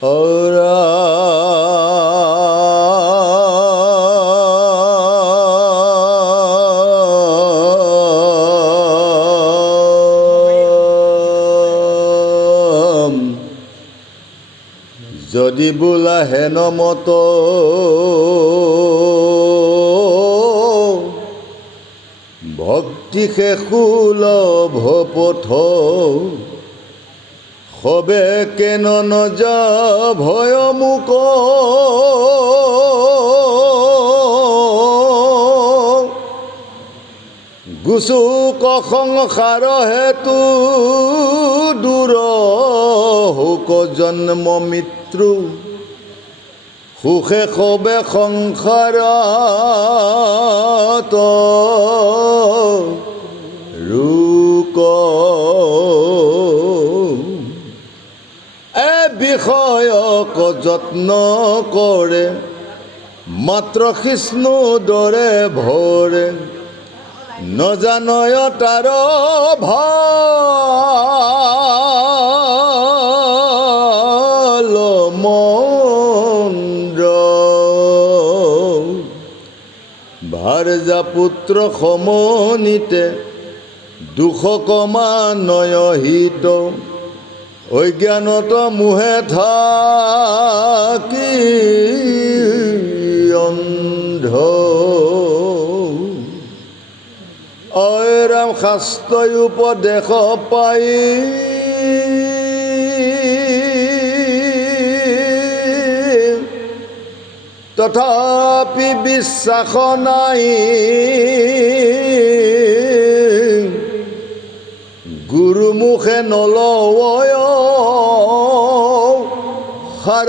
যদি বোলা হেন মত ভক্তি শেষুলভ পথ সবে কেন নজা ভয় মুক গুচুক সংসাৰ হেতু দূৰ শোক জন্ম মৃত্যু সুখে সবে সংসাৰত ৰুক বিষয়ক যত্ন কৰে মাত্ৰ কৃষ্ণ দৰে ভৰে নজানয় তাৰ ভাল মন্দ ভাৰ্যা পুত্ৰ সমনিতে দুখ কমা নয় হিত অজ্ঞানত মোহে থাকি অন্ধ ৰাম শাস্ত্ৰই উপদেশ পাই তথাপি বিশ্বাস নাই গুৰুমুখে নলয় সাৰ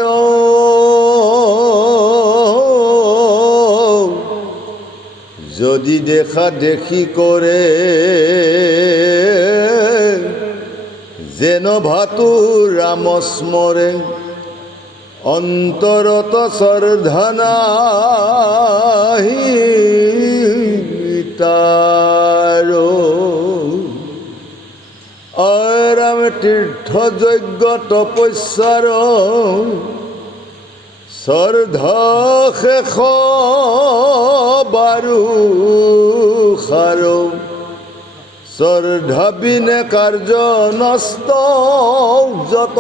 যদি দেখা দেখি কৰে যেন ভাতু ৰাম স্মৰে অন্তৰত শ্ৰদ্ধা নাই তাৰ ৰাম তীৰ্থ যজ্ঞ তপস্যাৰ শ্ৰদ্ধা শেষ বাৰু সাৰ শ্ৰদ্ধা বিনে কাৰ্য নষ্ট যত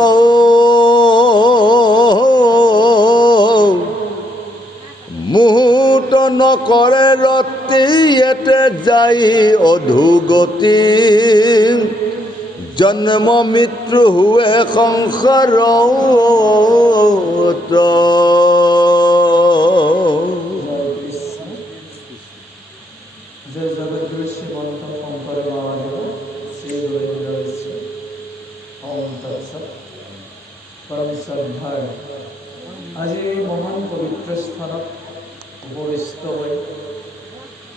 মুহূৰ্ত নকৰে ৰতি এতে যাই অধোগতি জন্ম মৃত্যু হুৱে সংসাৰত আজি মহান পবিত্ৰ স্থানত উপবিষ্ট হৈ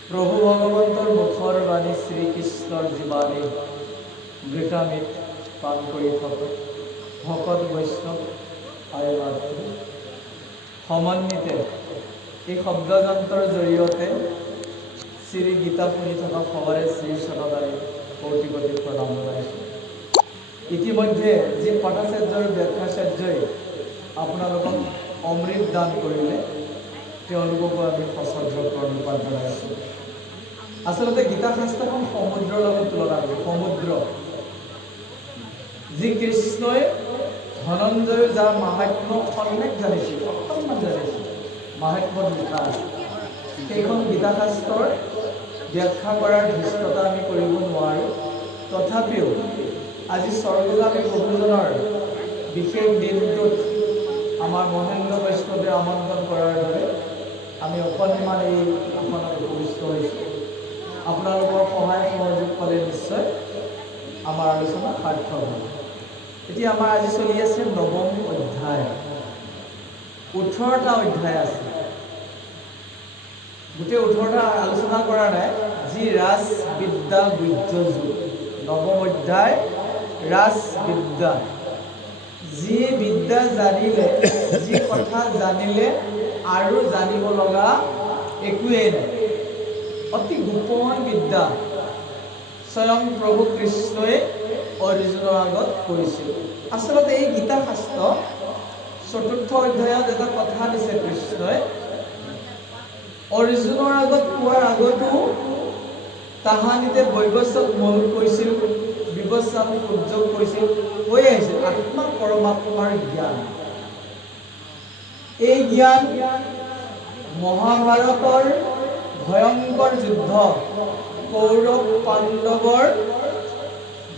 প্ৰভু ভগৱন্তৰ মুখৰ বাণী শ্ৰীকৃষ্ণৰ জীৱানী বৃতামৃত পান কৰি থকা ভকত বৈষ্ণৱ আৰু মাতৃ সমন্বিতে এই শব্দযন্ত্ৰৰ জৰিয়তে শ্ৰী গীতা শুনি থকা সবৰে শ্ৰীচৰণত আমি কোটি কোটি প্ৰণাম জনাইছোঁ। ইতিমধ্যে যি পাঠাচাৰ্য আৰু ব্যাখ্যাচাৰ্যই আপোনালোকক অমৃত দান কৰিলে তেওঁলোককো আমি সশ্ৰদ্ধ প্ৰণিপাত জনাইছোঁ। আচলতে গীতা শাস্ত্ৰখন সমুদ্ৰৰ লগত তুলনা কৰোঁ। সমুদ্ৰ যি কৃষ্ণই ধনঞ্জয় যাৰ মাহাত্ম্য অনেক জানিছিল, অকণমান জানিছিল, মাহাত্ম্যত লিখা আছে। সেইখন গীতা শাস্ত্ৰৰ ব্যাখ্যা কৰাৰ ধৃষ্টতা আমি কৰিব নোৱাৰোঁ। তথাপিও আজি স্বৰ্গগামী বহুজনৰ বিশেষ দিনটোত আমাৰ মহেন্দ্ৰ বৈষ্ণৱে আমন্ত্ৰণ কৰাৰ দৰে আমি অকণমান এই আসনত উপবিষ্ট হৈছোঁ। আপোনালোকৰ সহায় সহযোগ পালে নিশ্চয় আমাৰ আলোচনা সাৰ্থক হ'ব। এতিয়া আমাৰ আজি চলি আছে নৱম অধ্যায়। 18টা অধ্যায় আছে। গোটেই 18টা আলোচনা কৰা নাই। যি ৰাজ বিদ্যা গুহ্য যুগ, নৱম অধ্যায় ৰাজ বিদ্যা। যি বিদ্যা জানিলে, যি কথা জানিলে আৰু জানিব লগা একোৱেই নাই, অতি গোপন বিদ্যা স্বয়ং প্ৰভু কৃষ্ণই অৰ্জুনৰ আগত কৰিছিল। আচলতে এই গীতা শাস্ত্ৰ চতুৰ্থ অধ্যায়ত এটা কথা দিছে কৃষ্ণই, অৰ্জুনৰ আগত কোৱাৰ আগতো তাহানিতে বৈবস্বত মন কৈছিল, বিবস্বাত উদ্যোগ কৰিছিল, হৈ আহিছিল আত্মা পৰমাত্মাৰ জ্ঞান। এই জ্ঞান মহাভাৰতৰ ভয়ংকৰ যুদ্ধ, কৌৰৱ পাণ্ডৱৰ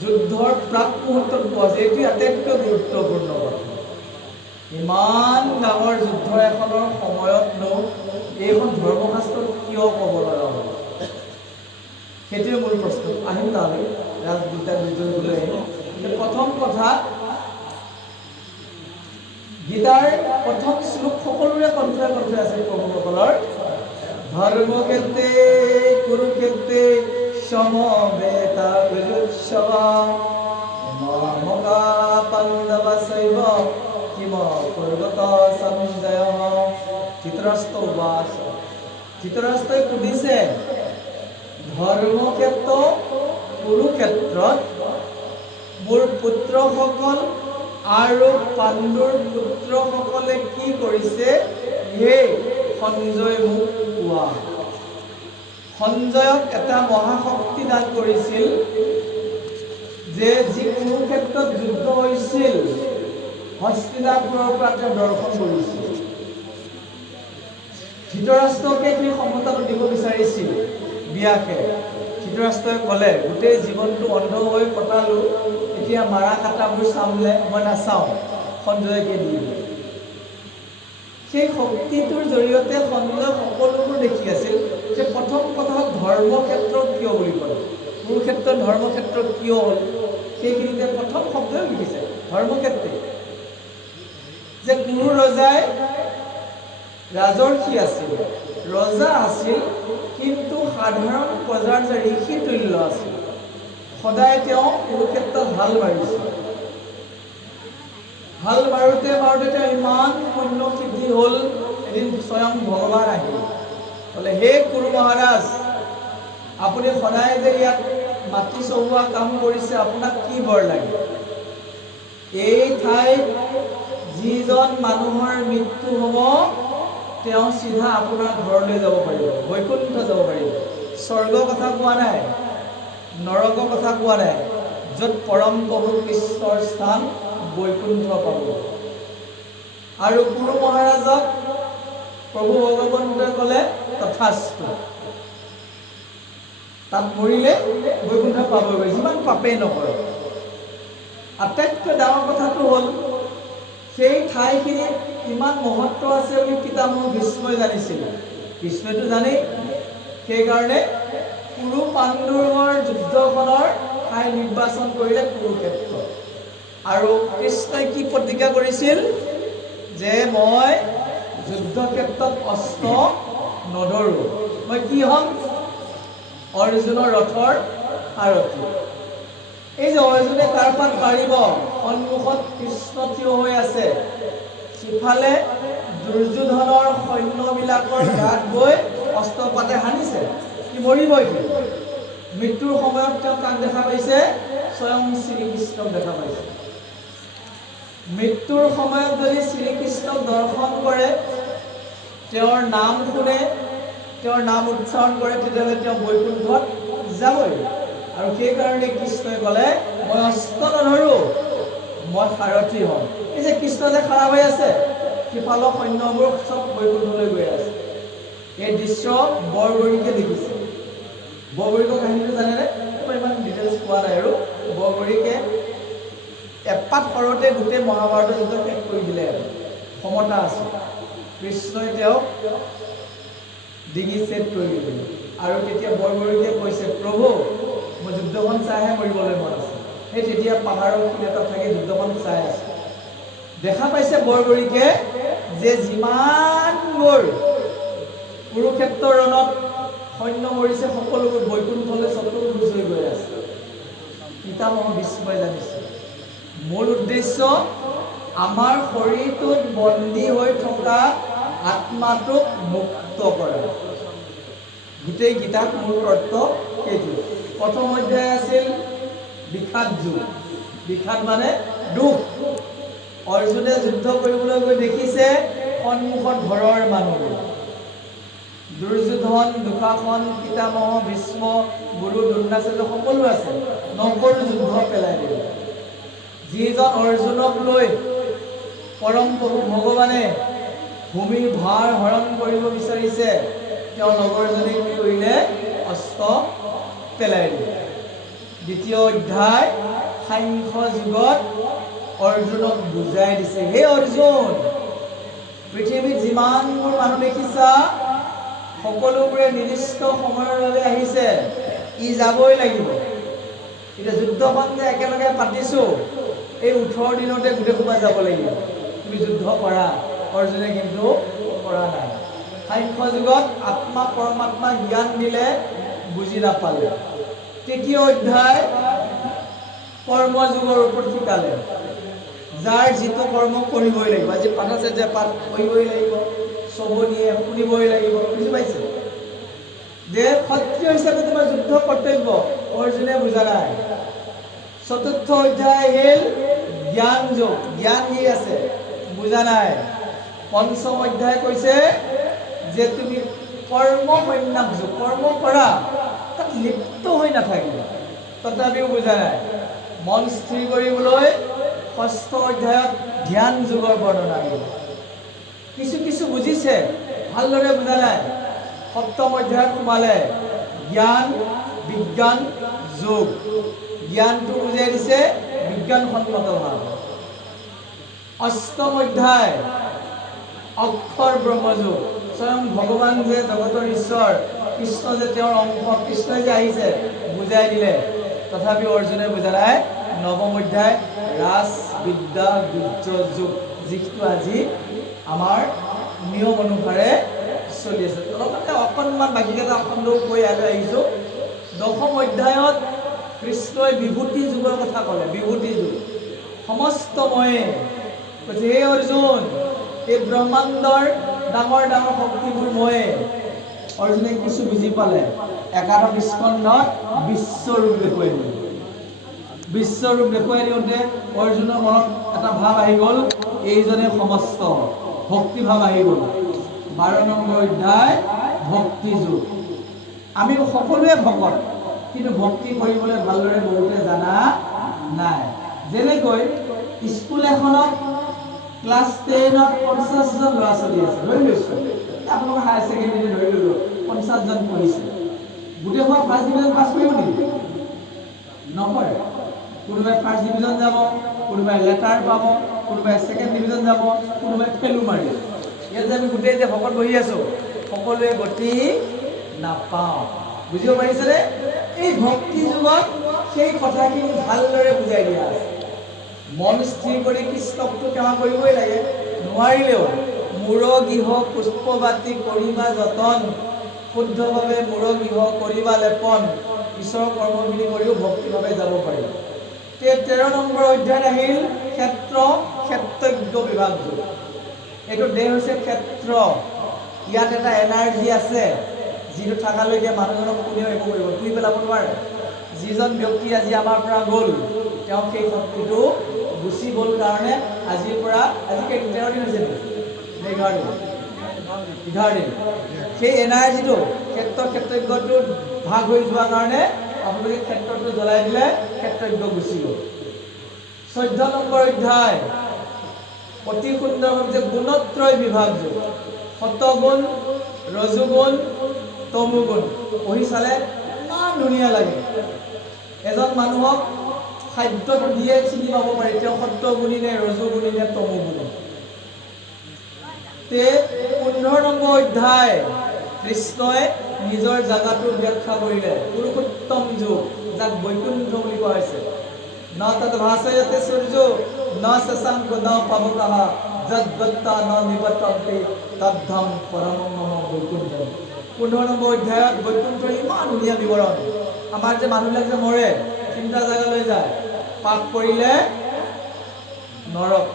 যুদ্ধৰ প্ৰাক মুহূৰ্তত পোৱা যায়। এইটো আটাইতকৈ গুৰুত্বপূৰ্ণ কথা। ইমান ডাঙৰ যুদ্ধ এখনৰ সময়তনো এইখন ধৰ্মশাস্ত্ৰত কিয় ক'ব লগা হ'ল? সেইটোৱে মূল প্ৰশ্ন। আহিম তালৈ, ৰাজগীতা দুজনলৈ আহিম। প্ৰথম কথা, গীতাৰ প্ৰথম শ্লোক সকলোৰে কণ্ঠে কণ্ঠে আছে প্ৰভুসকলৰ। ধৰ্মক্ষেত্ৰে কুৰুক্ষেত্ৰে সমবেতা বিজোৎসৱা মামকা পাণ্ডৱস্যৈব কিম কুৰ্বত সঞ্জয়ঃ। ধৃতৰাষ্ট্ৰ উবাচ, ধৃতৰাষ্ট্ৰই সুধিছে, ধৰ্মক্ষেত্ৰ কুৰুক্ষেত্ৰত মোৰ পুত্ৰসকল আৰু পাণ্ডুৰ পুত্ৰসকলে কি কৰিছে, হে সঞ্জয় মোক কোৱা। সঞ্জয়ক এটা মহাশক্তি দান কৰিছিল যে যি কুৰুক্ষেত্ৰত যুদ্ধ হৈছিল, হস্তিনাপুৰৰ পৰা তেওঁ দৰ্শন কৰিছিল। ধৃতৰাষ্ট্ৰকে সেই ক্ষমতাটো দিব বিচাৰিছিল ব্যাসে। ধৃতৰাষ্ট্ৰই ক'লে, গোটেই জীৱনটো অন্ধ হৈ কটালোঁ, এতিয়া মাৰা কাটাবোৰ চামলে মই নাচাওঁ, সঞ্জয়কে দি দিওঁ। সেই শক্তিটোৰ জৰিয়তে সঞ্জয় সকলোবোৰ দেখি আছিল যে প্ৰথম কথা হ'ল ধৰ্মক্ষেত্ৰ কিয় বুলি ক'লে, কুৰুক্ষেত্ৰ ধৰ্মক্ষেত্ৰ কিয় হ'ল, সেইখিনিতে প্ৰথম শব্দই লিখিছে ধৰ্মক্ষেত্ৰে। যে কুৰু ৰজাই ৰাজৰ্ষি আছিল, ৰজা আছিল, কিন্তু সাধাৰণ প্ৰজাৰ যে ঋষি তুল্য আছিল। সদায় তেওঁ কুৰুক্ষেত্ৰত হাল মাৰিছিল। হাল মাৰোঁতে মাৰোঁতে তেওঁ ইমান পুণ্য সিদ্ধি হ'ল, এদিন স্বয়ং ভগৱান আহিল, ক'লে, হে কুৰু মহাৰাজ, আপুনি সদায় যে ইয়াত মাটি চহোৱা কাম কৰিছে, আপোনাক কি বৰ লাগে? এই ঠাইত যিজন মানুহৰ মৃত্যু হ'ব, তেওঁ চিধা আপোনাৰ ঘৰলৈ যাব পাৰিব, বৈকুণ্ঠ যাব পাৰিব। স্বৰ্গৰ কথা কোৱা নাই, নৰকৰ কথা কোৱা নাই, য'ত পৰম প্ৰভু কৃষ্ণৰ স্থান বৈকুণ্ঠ পাব। আৰু কুৰু মহাৰাজক প্ৰভু ভগৱন্তই ক'লে, তথাস্তু, তাত মৰিলে বৈকুণ্ঠ পাবগৈ, যিমান পাপেই নকৰক। আটাইতকৈ ডাঙৰ কথাটো হ'ল, সেই ঠাইখিনিত ইমান মহত্ব আছে বুলি পিতামহ ভীষ্মই জানিছিল। কৃষ্ণইতো জানেই, সেইকাৰণে কুৰু পাণ্ডৱৰ যুদ্ধখনৰ ঠাই নিৰ্বাচন কৰিলে কুৰুক্ষেত্ৰ। আৰু কৃষ্ণই কি প্ৰতিজ্ঞা কৰিছিল, যে মই যুদ্ধক্ষেত্ৰত অস্ত্ৰ নধৰোঁ, মই কি হ'ম, অৰ্জুনৰ ৰথৰ সাৰথি। এই যে অৰ্জুনে কাৰপাত পাৰিব, সন্মুখত কৃষ্ণ থিয় হৈ আছে, সিফালে দুৰ্যোধনৰ সৈন্যবিলাকৰ গাত গৈ অস্ত্ৰপাতে সানিছে, সি মৰিবই। মৃত্যুৰ সময়ত তেওঁ কাক দেখা পাইছে, স্বয়ং শ্ৰীকৃষ্ণক দেখা পাইছে। মৃত্যুৰ সময়ত যদি শ্ৰীকৃষ্ণক দৰ্শন কৰে, তেওঁৰ নাম শুনে, তেওঁৰ নাম উচ্চাৰণ কৰে, তেতিয়াহ'লে তেওঁ বৈকুণ্ঠত যাবই। আৰু সেইকাৰণে কৃষ্ণই ক'লে, মই অস্ত্ৰ নধৰোঁ, মই সাৰথি হ'ম। এই যে কৃষ্ণ যে খাৰা হৈ আছে, সিফালৰ সৈন্যবোৰ চব বৈকুণ্ঠলৈ গৈ আছে। এই দৃশ্য বৰবৰীকে দেখিছে। বৰবৰীকৰ কাহিনীটো জানেনে? মই ইমান ডিটেইলছ পোৱা নাই। আৰু বৰবৰীকে এপাত সৰতে গোটেই মহাভাৰতৰ যুদ্ধ শেষ কৰি দিলে। ক্ষমতা আছে, কৃষ্ণই তেওঁক ডিঙি ছেদ কৰি দিলে। আৰু তেতিয়া বৰবৰীকে কৈছে, প্ৰভু, মই যুদ্ধখন চাইহে মৰিবলৈ মন আছে। সেই তেতিয়া পাহাৰৰ শিল এটাত থাকি যুদ্ধখন চাই আছে। দেখা পাইছে বৰবৰীকে যে যিমানবোৰ কুৰুক্ষেত্ৰ ৰণত সৈন্য মৰিছে, সকলোবোৰ বৈকুণ্ঠলৈ চতুৰ্ভুজ হৈ গৈ আছে। পিতামহ ভীষ্মই জানিছে, মূল উদ্দেশ্য আমাৰ শৰীৰটোত বন্দী হৈ থকা আত্মাটোক মুক্ত কৰা। গোটেই গীতাত মূল তত্ত্ব সেইটো। প্ৰথম অধ্যায় আছিল বিষাদ যুগ, বিষাদ মানে দুখ, অৰ্জুনে যুদ্ধ কৰিবলৈ গৈ দেখিছে সন্মুখত ঘৰৰ মানুহ দুৰ্যোধন, দুশাসন, পিতামহ, ভীষ্ম, গুৰু, দ্ৰোণাচাৰ্য সকলো আছে। নকৰো যুদ্ধ পেলাই দিলে। যিজন অৰ্জুনক লৈ পৰম প্ৰভু ভগৱানে ভূমিৰ ভাৰ হৰণ কৰিব বিচাৰিছে, তেওঁ লগৰজনে কি কৰিলে? অস্ত্ৰ পেলাই দিলে। দ্বিতীয় অধ্যায় সাংখ্য যুগত অৰ্জুনক বুজাই দিছে, হে অৰ্জুন, পৃথিৱীত যিমানবোৰ মানুহ দেখিছা সকলোবোৰে নিৰ্দিষ্ট সময়ৰ বাবে আহিছে, ই যাবই লাগিব। এতিয়া যুদ্ধখন যে একেলগে পাতিছোঁ, এই 18 দিনতে গোটেই সোপা যাব লাগিব, তুমি যুদ্ধ কৰা। অৰ্জুনে কিন্তু কৰা নাই। সাংখ্য যুগত আত্মা পৰমাত্মা জ্ঞান দিলে, বুজি নাপালে। তৃতীয় অধ্যায় কৰ্মযোগৰ ওপৰত শিকালে, যাৰ যিটো কৰ্ম কৰিবই লাগিব। আজি পাঠ আছে যে পাঠ কৰিবই লাগিব, চবনিয়ে শুনিবই লাগিব, বুজি পাইছে? যে ক্ষত্ৰিয় হিচাপে তোমাৰ যুদ্ধ কৰ্তব্য, অৰ্জুনে বুজা নাই। চতুৰ্থ অধ্যায় আহিল জ্ঞান যোগ, জ্ঞান দি আছে, বুজা নাই। পঞ্চম অধ্যায় কৈছে যে তুমি কৰ্ম সন্ন্যাস যোগ, কৰ্ম কৰা, তাত লিপ্ত হৈ নাথাকিবা, তথাপিও বুজা নাই। মন স্থিৰ কৰিবলৈ ষষ্ঠ অধ্যায়ত ধ্যান যোগৰ বৰ্ণনা দিলে। কিছু কিছু বুজিছে, ভালদৰে বুজা নাই। সপ্তম অধ্যায়ত সোমালে জ্ঞান বিজ্ঞান যোগ, জ্ঞানটো বুজাই দিছে বিজ্ঞানসন্মত ভাৱ। অষ্টম অধ্যায় অক্ষৰ ব্ৰহ্মযোগ, স্বয়ং ভগৱান যে জগতৰ ঈশ্বৰ, কৃষ্ণ যে তেওঁৰ অংশ, কৃষ্ণই যে আহিছে, বুজাই দিলে, তথাপিও অৰ্জুনে বুজা নাই। নৱম অধ্যায় ৰাজ বিদ্যা গুহ্য যোগ, যিটো আজি আমাৰ নিয়ম অনুসাৰে চলি আছে। লগতে অকণমান বাকীকেইটা অকণমান কৈ আহিছোঁ। দশম অধ্যায়ত কৃষ্ণই বিভূতি যুগৰ কথা ক'লে, বিভূতি যুগ সমস্তময়ে কৈছে, হে অৰ্জুন, এই ব্ৰহ্মাণ্ডৰ ডাঙৰ ডাঙৰ শক্তিবোৰ ময়ে। অৰ্জুনে কিছু বুজি পালে, একাদশ স্কন্ধত বিশ্বৰূপ দেখুৱাই দিলে। বিশ্বৰূপ দেখুৱাই দিওঁতে অৰ্জুনৰ মনত এটা ভাৱ আহি গ'ল, এইজনে সমস্ত, ভক্তি ভাৱ আহি গ'ল। 12 নম্বৰ অধ্যায় ভক্তি যুগ। আমি সকলোৱে ভকত, কিন্তু ভক্তি কৰিবলৈ ভালদৰে বহুতে জানা নাই। যেনেকৈ স্কুল এখনত ক্লাছ 10ত 50জন ল'ৰা ছোৱালী আছে, ধৰি লৈছোঁ, আপোনালোকৰ হায়াৰ ছেকেণ্ডেৰী ধৰি ল'লোঁ 50জন পঢ়িছে, গোটেই সোপা ফাৰ্ষ্ট ডিভিজন পাছ কৰিব নেকি? নকৰে। কোনোবাই ফাৰ্ষ্ট ডিভিজন যাব, কোনোবাই লেটাৰ পাব, কোনোবাই ছেকেণ্ড ডিভিজন যাব, কোনোবাই ফেলু মাৰিব। ইয়াত যে আমি গোটেই যে ভকত বহি আছোঁ, সকলোৱে গতি নাপাওঁ। বুজিব পাৰিছেনে? এই ভক্তি যুগত সেই কথাখিনি ভালদৰে বুজাই দিয়া আছে। মন স্থিৰ কৰি কৃষ্ণকটো সেৱা কৰিবই লাগে, নোৱাৰিলেও মূৰগৃহ পুষ্পবাতি কৰিবা যতন, শুদ্ধভাৱে মূৰগৃহ কৰিবা লেপন, ঈশ্বৰৰ কৰ্মখিনি কৰিও ভক্তিভাৱে যাব পাৰি। 13 নম্বৰ অধ্যায় আহিল ক্ষেত্ৰ ক্ষেত্ৰজ্ঞ বিভাগ যুগ। এইটো দেহ হৈছে ক্ষেত্ৰ, ইয়াত এটা এনাৰ্জি আছে, যিটো থকালৈকে মানুহজনক কোনেও একো কৰিব শুই পেলাব নোৱাৰে। যিজন ব্যক্তি আজি আমাৰ পৰা গ'ল, তেওঁ সেই শক্তিটো গুচি গ'ল কাৰণে আজিৰ পৰা আজি 13 দিন হৈছে নেকি? 11 দিন। সেই এনাৰ্জিটো ক্ষেত্ৰজ্ঞটো ভাগ হৈ যোৱাৰ কাৰণে আপোনালোকে ক্ষেত্ৰটো জ্বলাই দিলে, ক্ষেত্ৰজ্ঞ গুচি গ'ল। 14 নম্বৰ অধ্যায় অতি সুন্দৰভাৱে গুণত্ৰয় বিভাগ যুগ, সতগুণ, ৰজুগুণ, তমুগুণ। পঢ়ি চালে ইমান ধুনীয়া লাগে। এজন মানুহক খাদ্যটো দিয়ে চিনি পাব পাৰি, তেওঁ সত্যগুণী নে ৰজুগুণী নে তমুগুণী। 15 নম্বৰ অধ্যায় কৃষ্ণই নিজৰ জাগাটো ব্যাখ্যা কৰিলে, পুৰুষোত্তম যুগ, যাক বৈকুণ্ঠ বুলি কোৱা হৈছে। ন তৎ ভাসয়তে সূৰ্য ন শশাঙ্ক ন পাবকঃ যদ্গত্তা ন নিবৰ্তন্তে তদ্ধং পৰমং মম বৈকুণ্ঠম। 15 নম্বৰ অধ্যায়ত বৈকুণ্ঠৰ ইমান ধুনীয়া বিৱৰণ। আমাৰ যে মানুহবিলাক যে মৰে, 3টা জেগালৈ যায়, পাপ কৰিলে নৰক,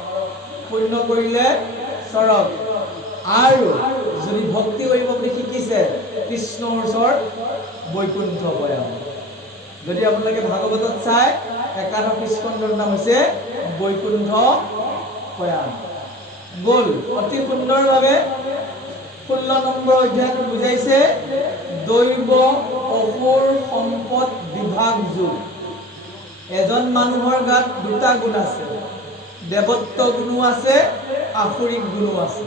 পুণ্য কৰিলে স্বৰ্গ, আৰু যদি ভক্তি কৰিব বুলি শিকিছে কৃষ্ণৰ ওচৰত বৈকুণ্ঠ পয়াম। যদি আপোনালোকে ভাগৱতত চাই, একাদশ স্কন্ধৰ নাম হৈছে বৈকুণ্ঠ কয়ান বল অতি সুন্দৰভাৱে 16 নম্বৰ অধ্যায়ত বুজাইছে দৈব অসুৰ সম্পদ বিভাগ যোগ এজন মানুহৰ গাত দুটা গুণ আছে দেৱত্ব গুণো আছে আসুৰিক গুণো আছে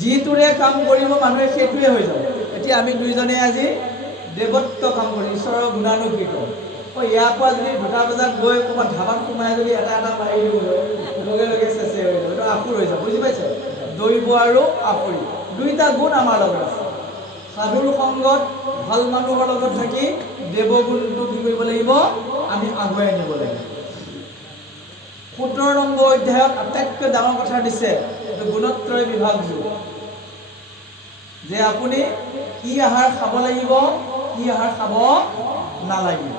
যিটোৰে কাম কৰিব মানুহে সেইটোৱে হৈ যাব এতিয়া আমি দুইজনে আজি দেৱত্ব কাম কৰি ঈশ্বৰৰ গুণানুকীৰ্ত ইয়াৰ পৰা যদি 2টা বজাত গৈ ক'ৰবাত ধাবাত সোমাই যদি এটা মাৰি দিবলৈ লগে লগে চেচে হৈ যাব এইটো আসুৰ হৈ যাব বুজি পাইছে দৈব আৰু আসুৰি দুইটা গুণ আমাৰ লগত আছে সাধুৰ সংগত ভাল মানুহৰ লগত থাকি দেৱগুণটো কি কৰিব লাগিব আমি আগুৱাই নিব লাগিব 17 নম্বৰ অধ্যায়ত আটাইতকৈ ডাঙৰ কথা দিছে এইটো গুণত্ৰয় বিভাগ যোগ যে আপুনি কি আহাৰ খাব লাগিব কি আহাৰ খাব নালাগিব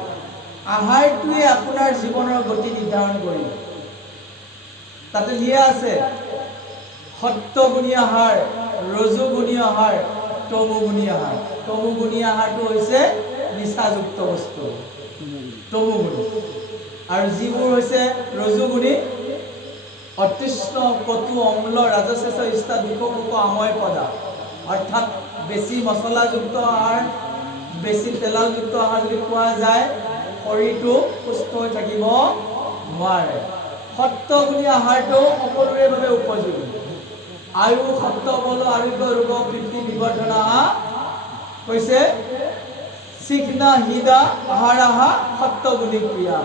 আহাৰটোৱে আপোনাৰ জীৱনৰ গতি নিৰ্ধাৰণ কৰিব তাতে লিয়া আছে সত্যগুণী আহাৰ ৰজোগুণী আহাৰ তমোগুণী আহাৰ তমোগুণী আহাৰটো হৈছে নিচাযুক্ত বস্তু তমোগুণী আৰু যিবোৰ হৈছে ৰজোগুণী অতৃষ্ণ কটু অম্ল ৰাজশেষ ইষ্টা বিকোপ আময় পদা অৰ্থাৎ বেছি মছলাযুক্ত আহাৰ বেছি তেলালযুক্ত আহাৰ যদি খোৱা যায় শৰীৰটো সুস্থ হৈ থাকিব নোৱাৰে সত্যগুণী আহাৰটো সকলোৰে বাবে উপযোগী আয়ু সত্য বল আৰোগ্য ৰোগ বৃদ্ধি বিবৰ্ধনা কৈছে চিকনা হিদা আহাৰাহা সত্যগুণী ক্ৰিয়া